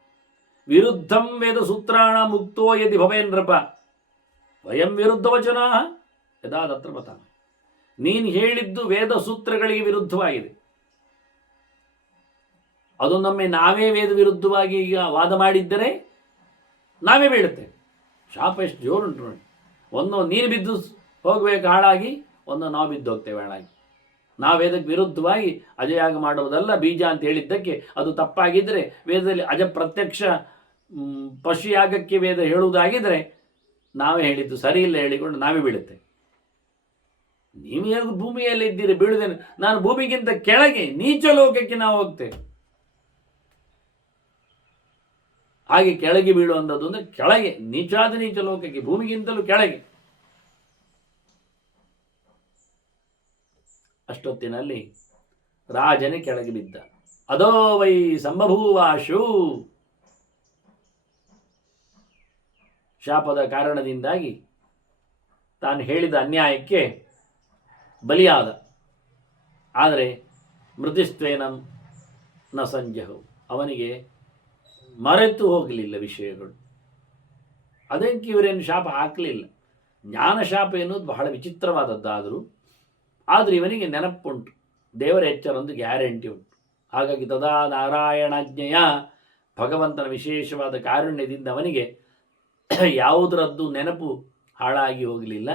ವಿರುದ್ಧಂ ವೇದ ಸೂತ್ರಾಣ ಮುಕ್ತೋ ಯದಿ ಭವೇಂದ್ರಪ ವಯಂ ವಿರುದ್ಧ ವಚನ ಯದಾದತ್ರ ಮತ. ನೀನು ಹೇಳಿದ್ದು ವೇದ ಸೂತ್ರಗಳಿಗೆ ವಿರುದ್ಧವಾಗಿದೆ. ಅದನ್ನೊಮ್ಮೆ ನಾವೇ ವೇದ ವಿರುದ್ಧವಾಗಿ ಈಗ ವಾದ ಮಾಡಿದ್ದರೆ ನಾವೇ ಬೀಳುತ್ತೆ. ಶಾಪ ಎಷ್ಟು ಜೋರುಂಟು ನೋಡಿ. ಒಂದು ನೀನು ಬಿದ್ದು ಹೋಗಬೇಕು ಹಾಳಾಗಿ, ಒಂದು ನಾವು ಬಿದ್ದು ಹೋಗ್ತೇವೆ ಹಾಳಾಗಿ. ನಾವು ವೇದಕ್ಕೆ ವಿರುದ್ಧವಾಗಿ ಅಜಯಾಗ ಮಾಡುವುದಲ್ಲ ಬೀಜ ಅಂತ ಹೇಳಿದ್ದಕ್ಕೆ ಅದು ತಪ್ಪಾಗಿದ್ದರೆ, ವೇದದಲ್ಲಿ ಅಜ ಪ್ರತ್ಯಕ್ಷ ಪಶುಯಾಗಕ್ಕೆ ವೇದ ಹೇಳುವುದಾಗಿದ್ದರೆ ನಾವೇ ಹೇಳಿದ್ದು ಸರಿ ಇಲ್ಲ ಹೇಳಿಕೊಂಡು ನಾವೇ ಬೀಳುತ್ತೆ. ನೀವು ಹೇಗೂ ಭೂಮಿಯಲ್ಲಿ ಇದ್ದೀರಿ, ಬೀಳುದೇನೆ. ನಾನು ಭೂಮಿಗಿಂತ ಕೆಳಗೆ ನೀಚ ಲೋಕಕ್ಕೆ ನಾವು ಹೋಗ್ತೇವೆ. ಹಾಗೆ ಕೆಳಗೆ ಬೀಳುವಂಥದ್ದು ಅಂದರೆ ಕೆಳಗೆ ನೀಚಾದ ನೀಚ ಲೋಕಕ್ಕೆ, ಭೂಮಿಗಿಂತಲೂ ಕೆಳಗೆ. ಅಷ್ಟೊತ್ತಿನಲ್ಲಿ ರಾಜನೇ ಕೆಳಗೆ ಬಿದ್ದ. ಅದೋ ವೈ ಸಂಭಭೂವಾಶು. ಶಾಪದ ಕಾರಣದಿಂದಾಗಿ ತಾನು ಹೇಳಿದ ಅನ್ಯಾಯಕ್ಕೆ ಬಲಿಯಾದ. ಆದರೆ ಮೃತಿಸ್ತ್ವೇನಂ ನ ಸಂಜಹು, ಅವನಿಗೆ ಮರೆತು ಹೋಗಲಿಲ್ಲ ವಿಷಯಗಳು. ಅದಕ್ಕೆ ಇವರೇನು ಶಾಪ ಹಾಕಲಿಲ್ಲ. ಜ್ಞಾನ ಶಾಪ ಎನ್ನುವುದು ಬಹಳ ವಿಚಿತ್ರವಾದದ್ದಾದರೂ ಆದರೆ ಇವನಿಗೆ ನೆನಪುಂಟು, ದೇವರ ಎಚ್ಚರ ಒಂದು ಗ್ಯಾರಂಟಿ ಉಂಟು. ಹಾಗಾಗಿ ತದಾ ನಾರಾಯಣಾಜ್ಞೆಯ, ಭಗವಂತನ ವಿಶೇಷವಾದ ಕಾರುಣ್ಯದಿಂದ ಅವನಿಗೆ ಯಾವುದರದ್ದು ನೆನಪು ಹಾಳಾಗಿ ಹೋಗಲಿಲ್ಲ.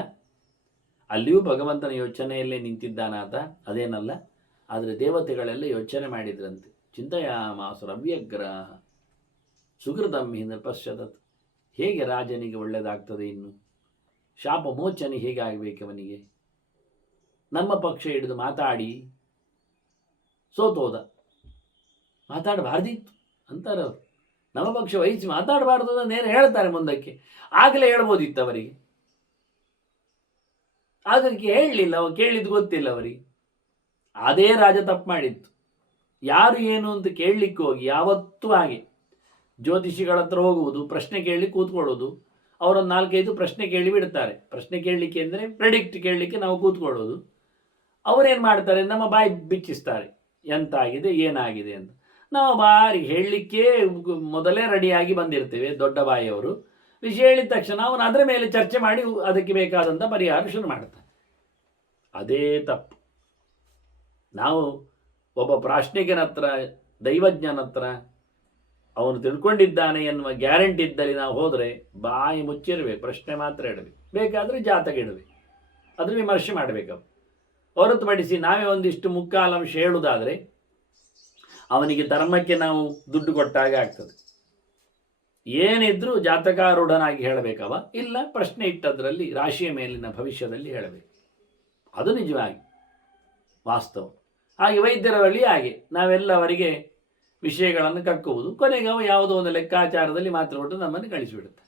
ಅಲ್ಲಿಯೂ ಭಗವಂತನ ಯೋಚನೆಯಲ್ಲೇ ನಿಂತಿದ್ದಾನಾತ, ಅದೇನಲ್ಲ. ಆದರೆ ದೇವತೆಗಳೆಲ್ಲ ಯೋಚನೆ ಮಾಡಿದ್ರಂತೆ. ಚಿಂತೆಯಾಮಾಸುರವ್ಯಗ್ರ ಸುಹೃದಂ ಹಿಂದೆ ಪಶ್ಚಾತ್. ಹೇಗೆ ರಾಜನಿಗೆ ಒಳ್ಳೆಯದಾಗ್ತದೆ? ಇನ್ನು ಶಾಪ ಮೋಚನೆ ಹೇಗೆ ಆಗಬೇಕು ಅವನಿಗೆ? ನಮ್ಮ ಪಕ್ಷ ಹಿಡಿದು ಮಾತಾಡಿ ಸೋತೋದ. ಮಾತಾಡಬಾರ್ದಿತ್ತು ಅಂತಾರೆ ಅವರು. ನಮ್ಮ ಪಕ್ಷ ವಹಿಸಿ ಮಾತಾಡಬಾರ್ದು ಅಂತ ನೇರ ಹೇಳ್ತಾರೆ ಮುಂದಕ್ಕೆ. ಆಗಲೇ ಹೇಳ್ಬೋದಿತ್ತು ಅವರಿಗೆ. ಅದಕ್ಕೆ ಹೇಳಲಿಲ್ಲ, ಅವ್ರು ಕೇಳಿದ್ದು ಗೊತ್ತಿಲ್ಲ ಅವರಿಗೆ. ಅದೇ ರಾಜ ತಪ್ಪು ಮಾಡಿತ್ತು. ಯಾರು ಏನು ಅಂತ ಕೇಳಲಿಕ್ಕೆ ಹೋಗಿ ಯಾವತ್ತೂ ಹಾಗೆ ಜ್ಯೋತಿಷಿಗಳ ಹತ್ರ ಹೋಗುವುದು, ಪ್ರಶ್ನೆ ಕೇಳಲಿಕ್ಕೆ ಕೂತ್ಕೊಳ್ಳೋದು. ಅವರೊಂದು 4-5 ಪ್ರಶ್ನೆ ಕೇಳಿ ಬಿಡ್ತಾರೆ. ಪ್ರಶ್ನೆ ಕೇಳಲಿಕ್ಕೆ ಅಂದರೆ ಪ್ರೆಡಿಕ್ಟ್ ಕೇಳಲಿಕ್ಕೆ ನಾವು ಕೂತ್ಕೊಳ್ಳೋದು. ಅವರೇನು ಮಾಡ್ತಾರೆ, ನಮ್ಮ ಬಾಯಿ ಬಿಚ್ಚಿಸ್ತಾರೆ, ಎಂತಾಗಿದೆ ಏನಾಗಿದೆ ಅಂತ. ನಾವು ಬಾರಿ ಹೇಳಲಿಕ್ಕೆ ಮೊದಲೇ ರೆಡಿಯಾಗಿ ಬಂದಿರ್ತೇವೆ. ದೊಡ್ಡ ಬಾಯಿಯವರು ವಿಷಯ ಹೇಳಿದ ತಕ್ಷಣ ಅವನು ಅದರ ಮೇಲೆ ಚರ್ಚೆ ಮಾಡಿ ಅದಕ್ಕೆ ಬೇಕಾದಂಥ ಪರಿಹಾರ ಶುರು ಮಾಡ್ತಾನೆ. ಅದೇ ತಪ್ಪು. ನಾವು ಒಬ್ಬ ಪ್ರಾಶ್ನಿಕನ ಹತ್ರ, ದೈವಜ್ಞನ ಹತ್ರ ಅವನು ತಿಳ್ಕೊಂಡಿದ್ದಾನೆ ಎನ್ನುವ ಗ್ಯಾರಂಟಿ ಇದ್ದಲ್ಲಿ ನಾವು ಹೋದರೆ ಬಾಯಿ ಮುಚ್ಚಿರಬೇಕು, ಪ್ರಶ್ನೆ ಮಾತ್ರ ಇಡಬೇಕು. ಬೇಕಾದರೆ ಜಾತಕ ಇಡಬೇಕು, ಅದ್ರ ವಿಮರ್ಶೆ ಮಾಡಬೇಕು. ಹೊರತುಪಡಿಸಿ ನಾವೇ ಒಂದಿಷ್ಟು ಮುಕ್ಕಾಲಂಶ ಹೇಳುವುದಾದರೆ ಅವನಿಗೆ ಧರ್ಮಕ್ಕೆ ನಾವು ದುಡ್ಡು ಕೊಟ್ಟಾಗ ಆಗ್ತದೆ. ಏನಿದ್ರೂ ಜಾತಕಾರೂಢನಾಗಿ ಹೇಳಬೇಕವ, ಇಲ್ಲ ಪ್ರಶ್ನೆ ಇಟ್ಟದ್ರಲ್ಲಿ ರಾಶಿಯ ಮೇಲಿನ ಭವಿಷ್ಯದಲ್ಲಿ ಹೇಳಬೇಕು. ಅದು ನಿಜವಾಗಿ ವಾಸ್ತವ. ಹಾಗೆ ವೈದ್ಯರ ಬಳಿ ಹಾಗೆ ನಾವೆಲ್ಲ ಅವರಿಗೆ ವಿಷಯಗಳನ್ನು ಕಕ್ಕುವುದು, ಕೊನೆಗೆ ಅವ ಯಾವುದೋ ಒಂದು ಲೆಕ್ಕಾಚಾರದಲ್ಲಿ ಮಾತ್ರ ಕೊಟ್ಟು ನಮ್ಮನ್ನು ಕಳಿಸಿಬಿಡುತ್ತೆ.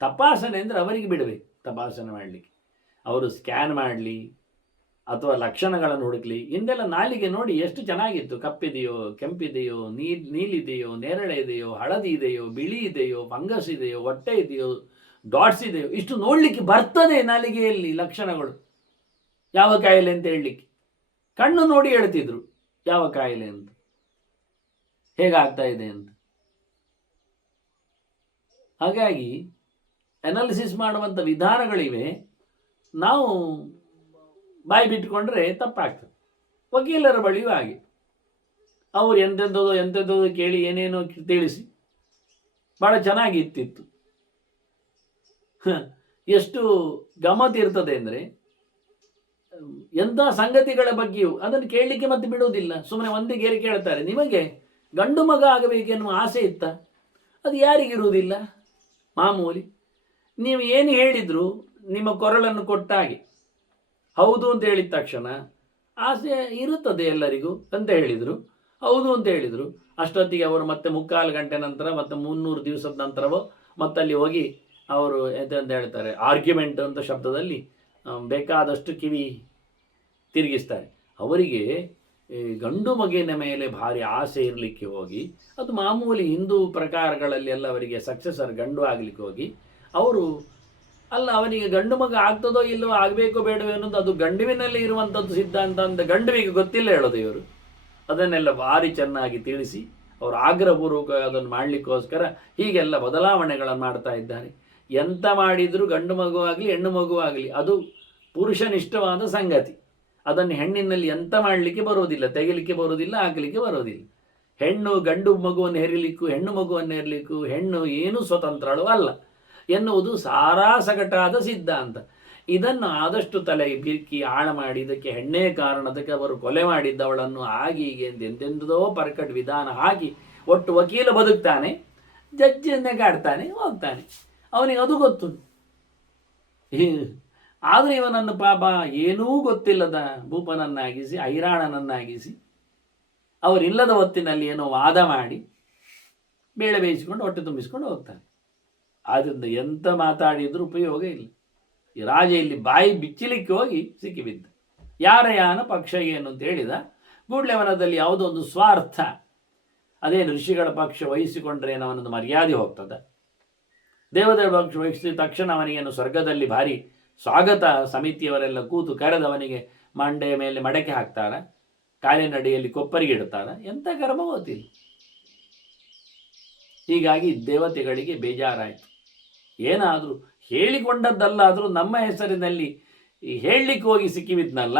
ತಪಾಸಣೆ ಅಂದರೆ ಅವರಿಗೆ ಬಿಡಬೇಕು ತಪಾಸಣೆ ಮಾಡಲಿಕ್ಕೆ. ಅವರು ಸ್ಕ್ಯಾನ್ ಮಾಡಲಿ ಅಥವಾ ಲಕ್ಷಣಗಳನ್ನು ಹುಡುಕಲಿ. ಹಿಂದೆಲ್ಲ ನಾಲಿಗೆ ನೋಡಿ ಎಷ್ಟು ಚೆನ್ನಾಗಿತ್ತು. ಕಪ್ಪಿದೆಯೋ, ಕೆಂಪಿದೆಯೋ, ನೀಲಿದೆಯೋ, ನೇರಳೆ ಇದೆಯೋ, ಹಳದಿ ಇದೆಯೋ, ಬಿಳಿ ಇದೆಯೋ, ಫಂಗಸ್ ಇದೆಯೋ, ಹೊಟ್ಟೆ ಇದೆಯೋ, ಡಾಟ್ಸ್ ಇದೆಯೋ, ಇಷ್ಟು ನೋಡಲಿಕ್ಕೆ ಬರ್ತದೆ ನಾಲಿಗೆಯಲ್ಲಿ ಲಕ್ಷಣಗಳು. ಯಾವ ಕಾಯಿಲೆ ಅಂತ ಹೇಳಲಿಕ್ಕೆ ಕಣ್ಣು ನೋಡಿ ಹೇಳ್ತಿದ್ರು ಯಾವ ಕಾಯಿಲೆ ಅಂತ, ಹೇಗಾಗ್ತಾ ಇದೆ ಅಂತ. ಹಾಗಾಗಿ ಅನಾಲಿಸಿಸ್ ಮಾಡುವಂಥ ವಿಧಾನಗಳಿವೆ. ನಾವು ಬಾಯಿ ಬಿಟ್ಟುಕೊಂಡ್ರೆ ತಪ್ಪಾಗ್ತದೆ. ವಕೀಲರ ಬಳಿಯೂ ಹಾಗೆ ಅವರು ಎಂತೆಂಥದ್ದು ಕೇಳಿ ಏನೇನೋ ತಿಳಿಸಿ ಭಾಳ ಚೆನ್ನಾಗಿ ಇತ್ತಿತ್ತು. ಎಷ್ಟು ಗಮ್ಮತ್ ಇರ್ತದೆ ಅಂದರೆ, ಎಂಥ ಸಂಗತಿಗಳ ಬಗ್ಗೆಯೂ ಅದನ್ನು ಕೇಳಲಿಕ್ಕೆ ಮತ್ತೆ ಬಿಡುವುದಿಲ್ಲ. ಸುಮ್ಮನೆ ಒಂದೇ ಗೆರೆ ಕೇಳ್ತಾರೆ, ನಿಮಗೆ ಗಂಡು ಮಗ ಆಗಬೇಕೆನ್ನುವ ಆಸೆ ಇತ್ತ? ಅದು ಯಾರಿಗಿರುವುದಿಲ್ಲ? ಮಾಮೂಲಿ ನೀವು ಏನು ಹೇಳಿದ್ರು ನಿಮ್ಮ ಕೊರಳನ್ನು ಕೊಟ್ಟಾಗೆ ಹೌದು ಅಂತ ಹೇಳಿದ ತಕ್ಷಣ ಆಸೆ ಇರುತ್ತದೆ ಎಲ್ಲರಿಗೂ ಅಂತ ಹೇಳಿದರು. ಹೌದು ಅಂತ ಹೇಳಿದರು. ಅಷ್ಟೊತ್ತಿಗೆ ಅವರು ಮತ್ತೆ 3/4 ಗಂಟೆ ನಂತರ ಮತ್ತೆ 300 ದಿವಸದ ನಂತರವೋ ಮತ್ತಲ್ಲಿ ಹೋಗಿ ಅವರು ಎಂತ ಹೇಳ್ತಾರೆ, ಆರ್ಗ್ಯುಮೆಂಟ್ ಅಂತ ಶಬ್ದದಲ್ಲಿ ಬೇಕಾದಷ್ಟು ಕಿವಿ ತಿರುಗಿಸ್ತಾರೆ. ಅವರಿಗೆ ಗಂಡು ಮಗುವಿನ ಮೇಲೆ ಭಾರಿ ಆಸೆ ಇರಲಿಕ್ಕೆ ಹೋಗಿ, ಅದು ಮಾಮೂಲಿ ಹಿಂದೂ ಪ್ರಕಾರಗಳಲ್ಲಿ ಎಲ್ಲ ಅವರಿಗೆ ಸಕ್ಸೆಸರ್ ಗಂಡು ಆಗಲಿಕ್ಕೆ ಹೋಗಿ ಅವರು ಅಲ್ಲ, ಅವನಿಗೆ ಗಂಡು ಮಗ ಆಗ್ತದೋ ಇಲ್ಲವೋ, ಆಗಬೇಕೋ ಬೇಡವೋ ಅನ್ನೋದು ಅದು ಗಂಡುವಿನಲ್ಲಿ ಇರುವಂಥದ್ದು ಸಿದ್ಧಾಂತ ಅಂತ ಗಂಡುವಿಗೆ ಗೊತ್ತಿಲ್ಲ ಹೇಳೋದು ಇವರು. ಅದನ್ನೆಲ್ಲ ಭಾರಿ ಚೆನ್ನಾಗಿ ತಿಳಿಸಿ ಅವರು ಆಗ್ರಹಪೂರ್ವಕ ಅದನ್ನು ಮಾಡಲಿಕ್ಕೋಸ್ಕರ ಹೀಗೆಲ್ಲ ಬದಲಾವಣೆಗಳನ್ನು ಮಾಡ್ತಾ ಇದ್ದಾರೆ. ಎಂತ ಮಾಡಿದರೂ ಗಂಡು ಮಗು ಆಗಲಿ ಹೆಣ್ಣು ಮಗು ಆಗಲಿ ಅದು ಪುರುಷನಿಷ್ಠವಾದ ಸಂಗತಿ. ಅದನ್ನು ಹೆಣ್ಣಿನಲ್ಲಿ ಎಂತ ಮಾಡಲಿಕ್ಕೆ ಬರೋದಿಲ್ಲ, ತೆಗಿಲಿಕ್ಕೆ ಬರೋದಿಲ್ಲ, ಹಾಕಲಿಕ್ಕೆ ಬರೋದಿಲ್ಲ. ಹೆಣ್ಣು ಗಂಡು ಮಗುವನ್ನು ಹೆರಿಲಿಕ್ಕೂ ಹೆಣ್ಣು ಮಗುವನ್ನು ಹೆರಲಿಕ್ಕೂ ಹೆಣ್ಣು ಏನೂ ಸ್ವತಂತ್ರಳು ಅಲ್ಲ ಎನ್ನುವುದು ಸಾರಾಸಗಟಾದ ಸಿದ್ಧಾಂತ. ಇದನ್ನು ಆದಷ್ಟು ತಲೆಗೆ ಬಿರ್ಕಿ ಆಳ ಮಾಡಿ ಇದಕ್ಕೆ ಹೆಣ್ಣೇ ಕಾರಣದಕ್ಕೆ ಅವರು ಕೊಲೆ ಮಾಡಿದ್ದವಳನ್ನು ಆಗಿ ಹೀಗೆ ಎಂತೆಂಥದೋ ಪರ್ಕಟ್ ವಿಧಾನ ಹಾಕಿ ಒಟ್ಟು ವಕೀಲ ಬದುಕ್ತಾನೆ, ಜಡ್ಜಿಯನ್ನೇ ಕಾಡ್ತಾನೆ, ಹೋಗ್ತಾನೆ. ಅವನಿಗೆ ಅದು ಗೊತ್ತು. ಆದರೆ ಇವನನ್ನು ಪಾಪ ಏನೂ ಗೊತ್ತಿಲ್ಲದ ಭೂಪನನ್ನಾಗಿಸಿ ಐರಾಣನನ್ನಾಗಿಸಿ ಅವರಿಲ್ಲದ ಹೊತ್ತಿನಲ್ಲಿ ಏನೋ ವಾದ ಮಾಡಿ ಬೇಳೆ ಬೇಯಿಸಿಕೊಂಡು ಹೊಟ್ಟೆ ತುಂಬಿಸ್ಕೊಂಡು ಹೋಗ್ತಾನೆ. ಆದ್ದರಿಂದ ಎಂತ ಮಾತಾಡಿದರೂ ಉಪಯೋಗ ಇಲ್ಲ. ಈ ರಾಜ ಇಲ್ಲಿ ಬಾಯಿ ಬಿಚ್ಚಲಿಕ್ಕೆ ಹೋಗಿ ಸಿಕ್ಕಿಬಿದ್ದ. ಯಾರ ಯಾನ ಪಕ್ಷ ಏನು ಅಂತ ಹೇಳಿದ ಕೂಡಲೇ ಅವನದಲ್ಲಿ ಯಾವುದೋ ಒಂದು ಸ್ವಾರ್ಥ, ಅದೇನು ಋಷಿಗಳ ಪಕ್ಷ ವಹಿಸಿಕೊಂಡ್ರೆ ಅವನೊಂದು ಮರ್ಯಾದೆ ಹೋಗ್ತದ. ದೇವತೆಗಳ ಪಕ್ಷ ವಹಿಸಿದ ತಕ್ಷಣ ಅವನಿಗೇನು ಸ್ವರ್ಗದಲ್ಲಿ ಭಾರಿ ಸ್ವಾಗತ ಸಮಿತಿಯವರೆಲ್ಲ ಕೂತು ಕರೆದವನಿಗೆ ಮಂಡೆಯ ಮೇಲೆ ಮಡಕೆ ಹಾಕ್ತಾರ, ಕಾಲಿನಡಿಯಲ್ಲಿ ಕೊಪ್ಪರಿಗೆ ಇಡ್ತಾರ, ಎಂಥ ಕರ್ಮ ಗೊತ್ತಿಲ್ಲ. ಹೀಗಾಗಿ ದೇವತೆಗಳಿಗೆ ಬೇಜಾರಾಯಿತು. ಏನಾದರೂ ಹೇಳಿಕೊಂಡದ್ದಲ್ಲಾದರೂ ನಮ್ಮ ಹೆಸರಿನಲ್ಲಿ ಹೇಳಲಿಕ್ಕೆ ಹೋಗಿ ಸಿಕ್ಕಿಬಿದ್ನಲ್ಲ,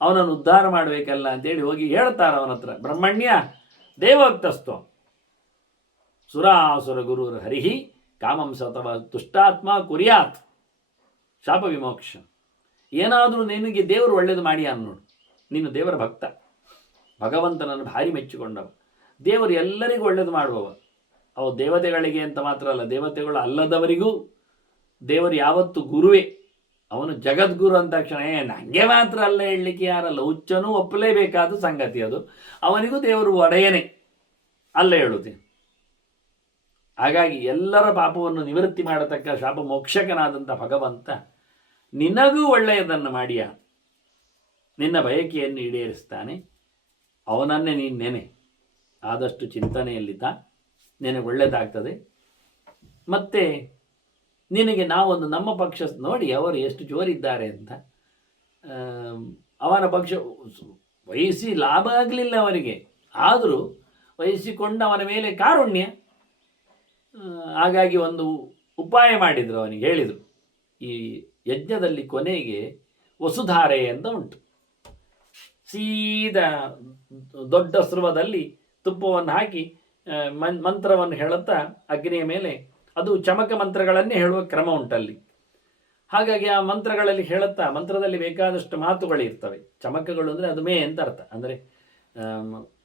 ಅವನನ್ನು ಉದ್ಧಾರ ಮಾಡಬೇಕಲ್ಲ ಅಂತೇಳಿ ಹೋಗಿ ಹೇಳ್ತಾರ ಅವನ ಹತ್ರ. ಬ್ರಹ್ಮಣ್ಯ ದೇವೋಕ್ತಸ್ತ್ವ ಸುರಾಸುರ ಗುರುರ್ ಹರಿಹಿ ಕಾಮಂ ಸತವ ತುಷ್ಟಾತ್ಮ ಕುರ್ಯಾತ್ ಶಾಪ ವಿಮೋಕ್ಷ. ಏನಾದರೂ ನಿನಗೆ ದೇವರು ಒಳ್ಳೇದು ಮಾಡಿ ಅನ್ನೋಡು. ನೀನು ದೇವರ ಭಕ್ತ, ಭಗವಂತನನ್ನು ಭಾರಿ ಮೆಚ್ಚಿಕೊಂಡವ, ದೇವರು ಎಲ್ಲರಿಗೂ ಒಳ್ಳೇದು ಮಾಡುವವ. ಅವು ದೇವತೆಗಳಿಗೆ ಅಂತ ಮಾತ್ರ ಅಲ್ಲ, ದೇವತೆಗಳು ಅಲ್ಲದವರಿಗೂ ದೇವರು ಯಾವತ್ತು ಗುರುವೇ. ಅವನು ಜಗದ್ಗುರು ಅಂದ ತಕ್ಷಣ ನನಗೆ ಮಾತ್ರ ಅಲ್ಲ ಹೇಳಲಿಕ್ಕೆ ಯಾರಲ್ಲ, ಹುಚ್ಚನೂ ಒಪ್ಪಲೇಬೇಕಾದ ಸಂಗತಿ ಅದು. ಅವನಿಗೂ ದೇವರು ಒಡೆಯನೇ ಅಲ್ಲ ಹೇಳುತ್ತೆ. ಹಾಗಾಗಿ ಎಲ್ಲರ ಪಾಪವನ್ನು ನಿವೃತ್ತಿ ಮಾಡತಕ್ಕ ಶಾಪ ಮೋಕ್ಷಕನಾದಂಥ ಭಗವಂತ ನಿನಗೂ ಒಳ್ಳೆಯದನ್ನು ಮಾಡಿಯ, ನಿನ್ನ ಬಯಕೆಯನ್ನು ಈಡೇರಿಸ್ತಾನೆ. ಅವನನ್ನೇ ನೀನು ನೆನೆ, ಆದಷ್ಟು ಚಿಂತನೆಯಲ್ಲಿದ್ದ ನಿನಗೆ ಒಳ್ಳೆಯದಾಗ್ತದೆ. ಮತ್ತು ನಿನಗೆ ನಾವೊಂದು ನಮ್ಮ ಪಕ್ಷ ನೋಡಿ ಅವರು ಎಷ್ಟು ಜೋರಿದ್ದಾರೆ ಅಂತ. ಅವನ ಪಕ್ಷ ವಹಿಸಿ ಲಾಭ ಆಗಲಿಲ್ಲ ಅವರಿಗೆ, ಆದರೂ ವಹಿಸಿಕೊಂಡು ಅವನ ಮೇಲೆ ಕಾರುಣ್ಯ. ಹಾಗಾಗಿ ಒಂದು ಉಪಾಯ ಮಾಡಿದರು, ಅವನಿಗೆ ಹೇಳಿದರು, ಈ ಯಜ್ಞದಲ್ಲಿ ಕೊನೆಗೆ ವಸುಧಾರೆ ಅಂತ ಉಂಟು. ಸೀದಾ ದೊಡ್ಡ ಸ್ರವದಲ್ಲಿ ತುಪ್ಪವನ್ನು ಹಾಕಿ ಮಂತ್ರವನ್ನು ಹೇಳುತ್ತಾ ಅಗ್ನಿಯ ಮೇಲೆ, ಅದು ಚಮಕ ಮಂತ್ರಗಳನ್ನೇ ಹೇಳುವ ಕ್ರಮ ಉಂಟಲ್ಲಿ. ಹಾಗಾಗಿ ಆ ಮಂತ್ರಗಳಲ್ಲಿ ಹೇಳುತ್ತಾ, ಮಂತ್ರದಲ್ಲಿ ಬೇಕಾದಷ್ಟು ಮಾತುಗಳಿರ್ತವೆ. ಚಮಕಗಳು ಅಂದರೆ ಅದು ಮೇ ಅಂತ ಅರ್ಥ. ಅಂದರೆ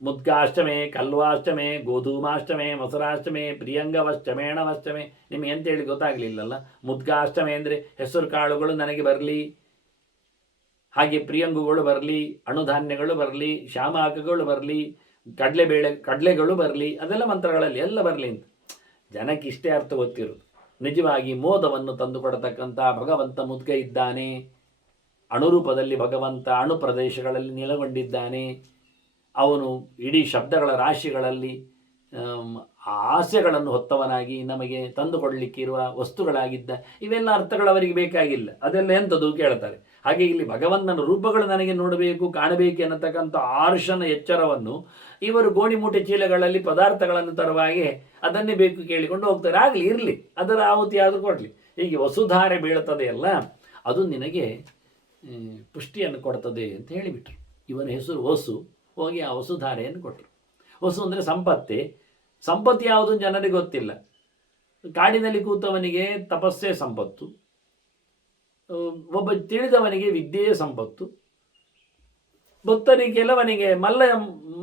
ಮುದ್ಗಾಷ್ಟಮೆ, ಕಲ್ವಾಷ್ಟಮೆ, ಗೋಧೂಮಾಷ್ಟಮೆ, ಮೊಸರಾಷ್ಟಮೆ, ಪ್ರಿಯಂಗವಷ್ಟಮೇಣವಷ್ಟಮೆ. ನಿಮಗೆ ಎಂತೇಳಿ ಗೊತ್ತಾಗಲಿಲ್ಲಲ್ಲ. ಮುದ್ಗಾಷ್ಟಮೆ ಅಂದರೆ ಹೆಸರು ಕಾಳುಗಳು ನನಗೆ ಬರಲಿ, ಹಾಗೆ ಪ್ರಿಯಂಗುಗಳು ಬರಲಿ, ಅಣುಧಾನ್ಯಗಳು ಬರಲಿ, ಶಾಮಾಕಗಳು ಬರಲಿ, ಕಡಲೆಗಳು ಬರಲಿ, ಅದೆಲ್ಲ ಮಂತ್ರಗಳಲ್ಲಿ ಎಲ್ಲ ಬರಲಿ ಅಂತ. ಜನಕ್ಕೆ ಇಷ್ಟೇ ಅರ್ಥ ಗೊತ್ತಿರೋದು. ನಿಜವಾಗಿ ಮೋದವನ್ನು ತಂದುಕೊಡತಕ್ಕಂಥ ಭಗವಂತ ಮುದ್ಗ ಇದ್ದಾನೆ. ಅಣುರೂಪದಲ್ಲಿ ಭಗವಂತ ಅಣು ಪ್ರದೇಶಗಳಲ್ಲಿ ನೆಲೆಗೊಂಡಿದ್ದಾನೆ. ಅವನು ಇಡೀ ಶಬ್ದಗಳ ರಾಶಿಗಳಲ್ಲಿ ಆಸೆಗಳನ್ನು ಹೊತ್ತವನಾಗಿ ನಮಗೆ ತಂದುಕೊಡಲಿಕ್ಕಿರುವ ವಸ್ತುಗಳಾಗಿದ್ದ. ಇವೆಲ್ಲ ಅರ್ಥಗಳು ಅವರಿಗೆ ಬೇಕಾಗಿಲ್ಲ, ಅದೆಲ್ಲ ಎಂಥದ್ದು ಕೇಳ್ತಾರೆ. ಹಾಗೆ ಇಲ್ಲಿ ಭಗವಂತನ ರೂಪಗಳು ನನಗೆ ನೋಡಬೇಕು, ಕಾಣಬೇಕು ಎನ್ನತಕ್ಕಂಥ ಆರ್ಷನ ಎಚ್ಚರವನ್ನು ಇವರು ಗೋಣಿಮೂಟೆ ಚೀಲಗಳಲ್ಲಿ ಪದಾರ್ಥಗಳನ್ನು ತರುವಾಗೆ ಅದನ್ನೇ ಬೇಕು ಕೇಳಿಕೊಂಡು ಹೋಗ್ತಾರೆ. ಆಗಲಿ, ಇರಲಿ, ಅದರ ಆಹುತಿ ಆದರೂ ಕೊಡಲಿ. ಹೀಗೆ ವಸುಧಾರೆ ಬೀಳ್ತದೆಯಲ್ಲ, ಅದು ನಿನಗೆ ಪುಷ್ಟಿಯನ್ನು ಕೊಡ್ತದೆ ಅಂತ ಹೇಳಿಬಿಟ್ರು. ಇವನ ಹೆಸರು ವಸು. ಹೋಗಿ ಆ ವಸುಧಾರೆಯನ್ನು ಕೊಟ್ಟರು. ವಸು ಅಂದರೆ ಸಂಪತ್ತೇ. ಸಂಪತ್ತು ಯಾವುದು ಜನರಿಗೆ ಗೊತ್ತಿಲ್ಲ. ಕಾಡಿನಲ್ಲಿ ಕೂತವನಿಗೆ ತಪಸ್ಸೇ ಸಂಪತ್ತು. ಒಬ್ಬ ತಿಳಿದವನಿಗೆ ವಿದ್ಯೆಯೇ ಸಂಪತ್ತು, ಭಕ್ತನಿಗೆ ಕೆಲವನಿಗೆ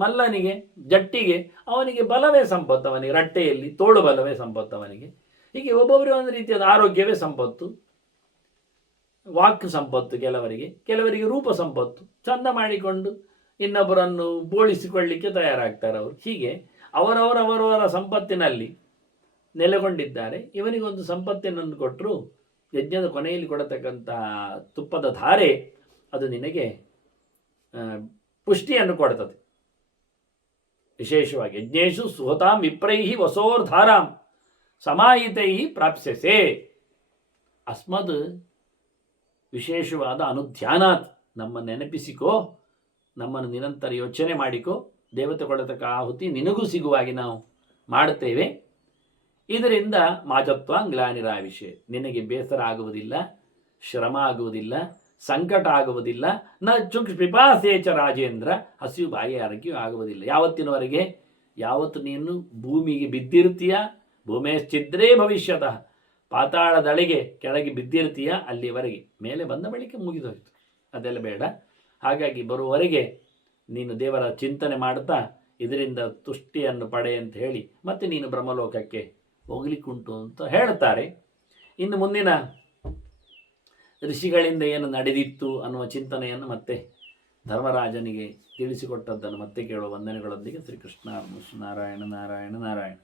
ಮಲ್ಲನಿಗೆ ಜಟ್ಟಿಗೆ ಅವನಿಗೆ ಬಲವೇ ಸಂಪತ್ತು, ಅವನಿಗೆ ರಟ್ಟೆಯಲ್ಲಿ ತೋಳು ಬಲವೇ ಸಂಪತ್ತು ಅವನಿಗೆ. ಹೀಗೆ ಒಬ್ಬೊಬ್ಬರಿಗೆ ಒಂದು ರೀತಿಯಾದ ಆರೋಗ್ಯವೇ ಸಂಪತ್ತು, ವಾಕ್ ಸಂಪತ್ತು ಕೆಲವರಿಗೆ ರೂಪ ಸಂಪತ್ತು, ಚಂದ ಮಾಡಿಕೊಂಡು ಇನ್ನೊಬ್ಬರನ್ನು ಬೋಳಿಸಿಕೊಳ್ಳಿಕ್ಕೆ ತಯಾರಾಗ್ತಾರೆ ಅವರು. ಹೀಗೆ ಅವರವರ ಸಂಪತ್ತಿನಲ್ಲಿ ನೆಲೆಗೊಂಡಿದ್ದಾರೆ. ಇವನಿಗೊಂದು ಸಂಪತ್ತಿನನ್ನು ಕೊಟ್ಟರು ಯಜ್ಞದ ಕೊನೆಯಲ್ಲಿ ಕೊಡತಕ್ಕಂಥ ತುಪ್ಪದ ಧಾರೆ ಅದು ನಿನಗೆ ಪುಷ್ಟಿಯನ್ನು ಕೊಡ್ತದೆ. ವಿಶೇಷವಾಗಿ ಯಜ್ಞೇಶು ಸುಹತಾಂ ವಿಪ್ರೈಹಿ ವಸೋರ್ಧಾರಾಂ ಸಮಾಹಿತೈ ಪ್ರಾಪ್ಸ್ಯಸೆ. ಅಸ್ಮದ್ ವಿಶೇಷವಾದ ಅನುಧ್ಯಾನಾತ್, ನಮ್ಮ ನೆನಪಿಸಿಕೋ, ನಮ್ಮನ್ನು ನಿರಂತರ ಯೋಚನೆ ಮಾಡಿಕೋ, ದೇವತೆ ಕೊಡತಕ್ಕ ಆಹುತಿ ನಿನಗೂ ಸಿಗುವಾಗಿ ನಾವು ಮಾಡುತ್ತೇವೆ. ಇದರಿಂದ ಮಾಜತ್ವ ಗ್ಲಾನಿರಾವಿಷೆ, ನಿನಗೆ ಬೇಸರ ಆಗುವುದಿಲ್ಲ, ಶ್ರಮ ಆಗುವುದಿಲ್ಲ, ಸಂಕಟ ಆಗುವುದಿಲ್ಲ. ನ ಚುಕ್ ಪಿಪಾಸೇಚ ರಾಜೇಂದ್ರ, ಹಸಿವು ಬಾಯಿ ಆರೋಗ್ಯ ಆಗುವುದಿಲ್ಲ. ಯಾವತ್ತಿನವರೆಗೆ? ಯಾವತ್ತು ನೀನು ಭೂಮಿಗೆ ಬಿದ್ದಿರ್ತೀಯ, ಭೂಮೇಶ್ಚಿದ್ರೇ ಭವಿಷ್ಯತಃ, ಪಾತಾಳದಳೆಗೆ ಕೆಳಗೆ ಬಿದ್ದಿರ್ತೀಯ ಅಲ್ಲಿವರೆಗೆ. ಮೇಲೆ ಬಂದ ಬಳಿಕ ಮುಗಿದೋಯ್ತು, ಅದೆಲ್ಲ ಬೇಡ. ಹಾಗಾಗಿ ಬರುವವರೆಗೆ ನೀನು ದೇವರ ಚಿಂತನೆ ಮಾಡ್ತಾ ಇದರಿಂದ ತುಷ್ಟಿಯನ್ನು ಪಡೆ ಅಂತ ಹೇಳಿ ಮತ್ತೆ ನೀನು ಬ್ರಹ್ಮಲೋಕಕ್ಕೆ ಹೋಗ್ಲಿಕ್ಕುಂಟು ಅಂತ ಹೇಳ್ತಾರೆ. ಇನ್ನು ಮುಂದಿನ ಋಷಿಗಳಿಂದ ಏನು ನಡೆದಿತ್ತು ಅನ್ನುವ ಚಿಂತನೆಯನ್ನು ಮತ್ತೆ ಧರ್ಮರಾಜನಿಗೆ ತಿಳಿಸಿಕೊಟ್ಟದ್ದನ್ನು ಮತ್ತೆ ಕೇಳುವ ವಂದನೆಗಳೊಂದಿಗೆ ಶ್ರೀಕೃಷ್ಣ ನಾರಾಯಣ ನಾರಾಯಣ ನಾರಾಯಣ.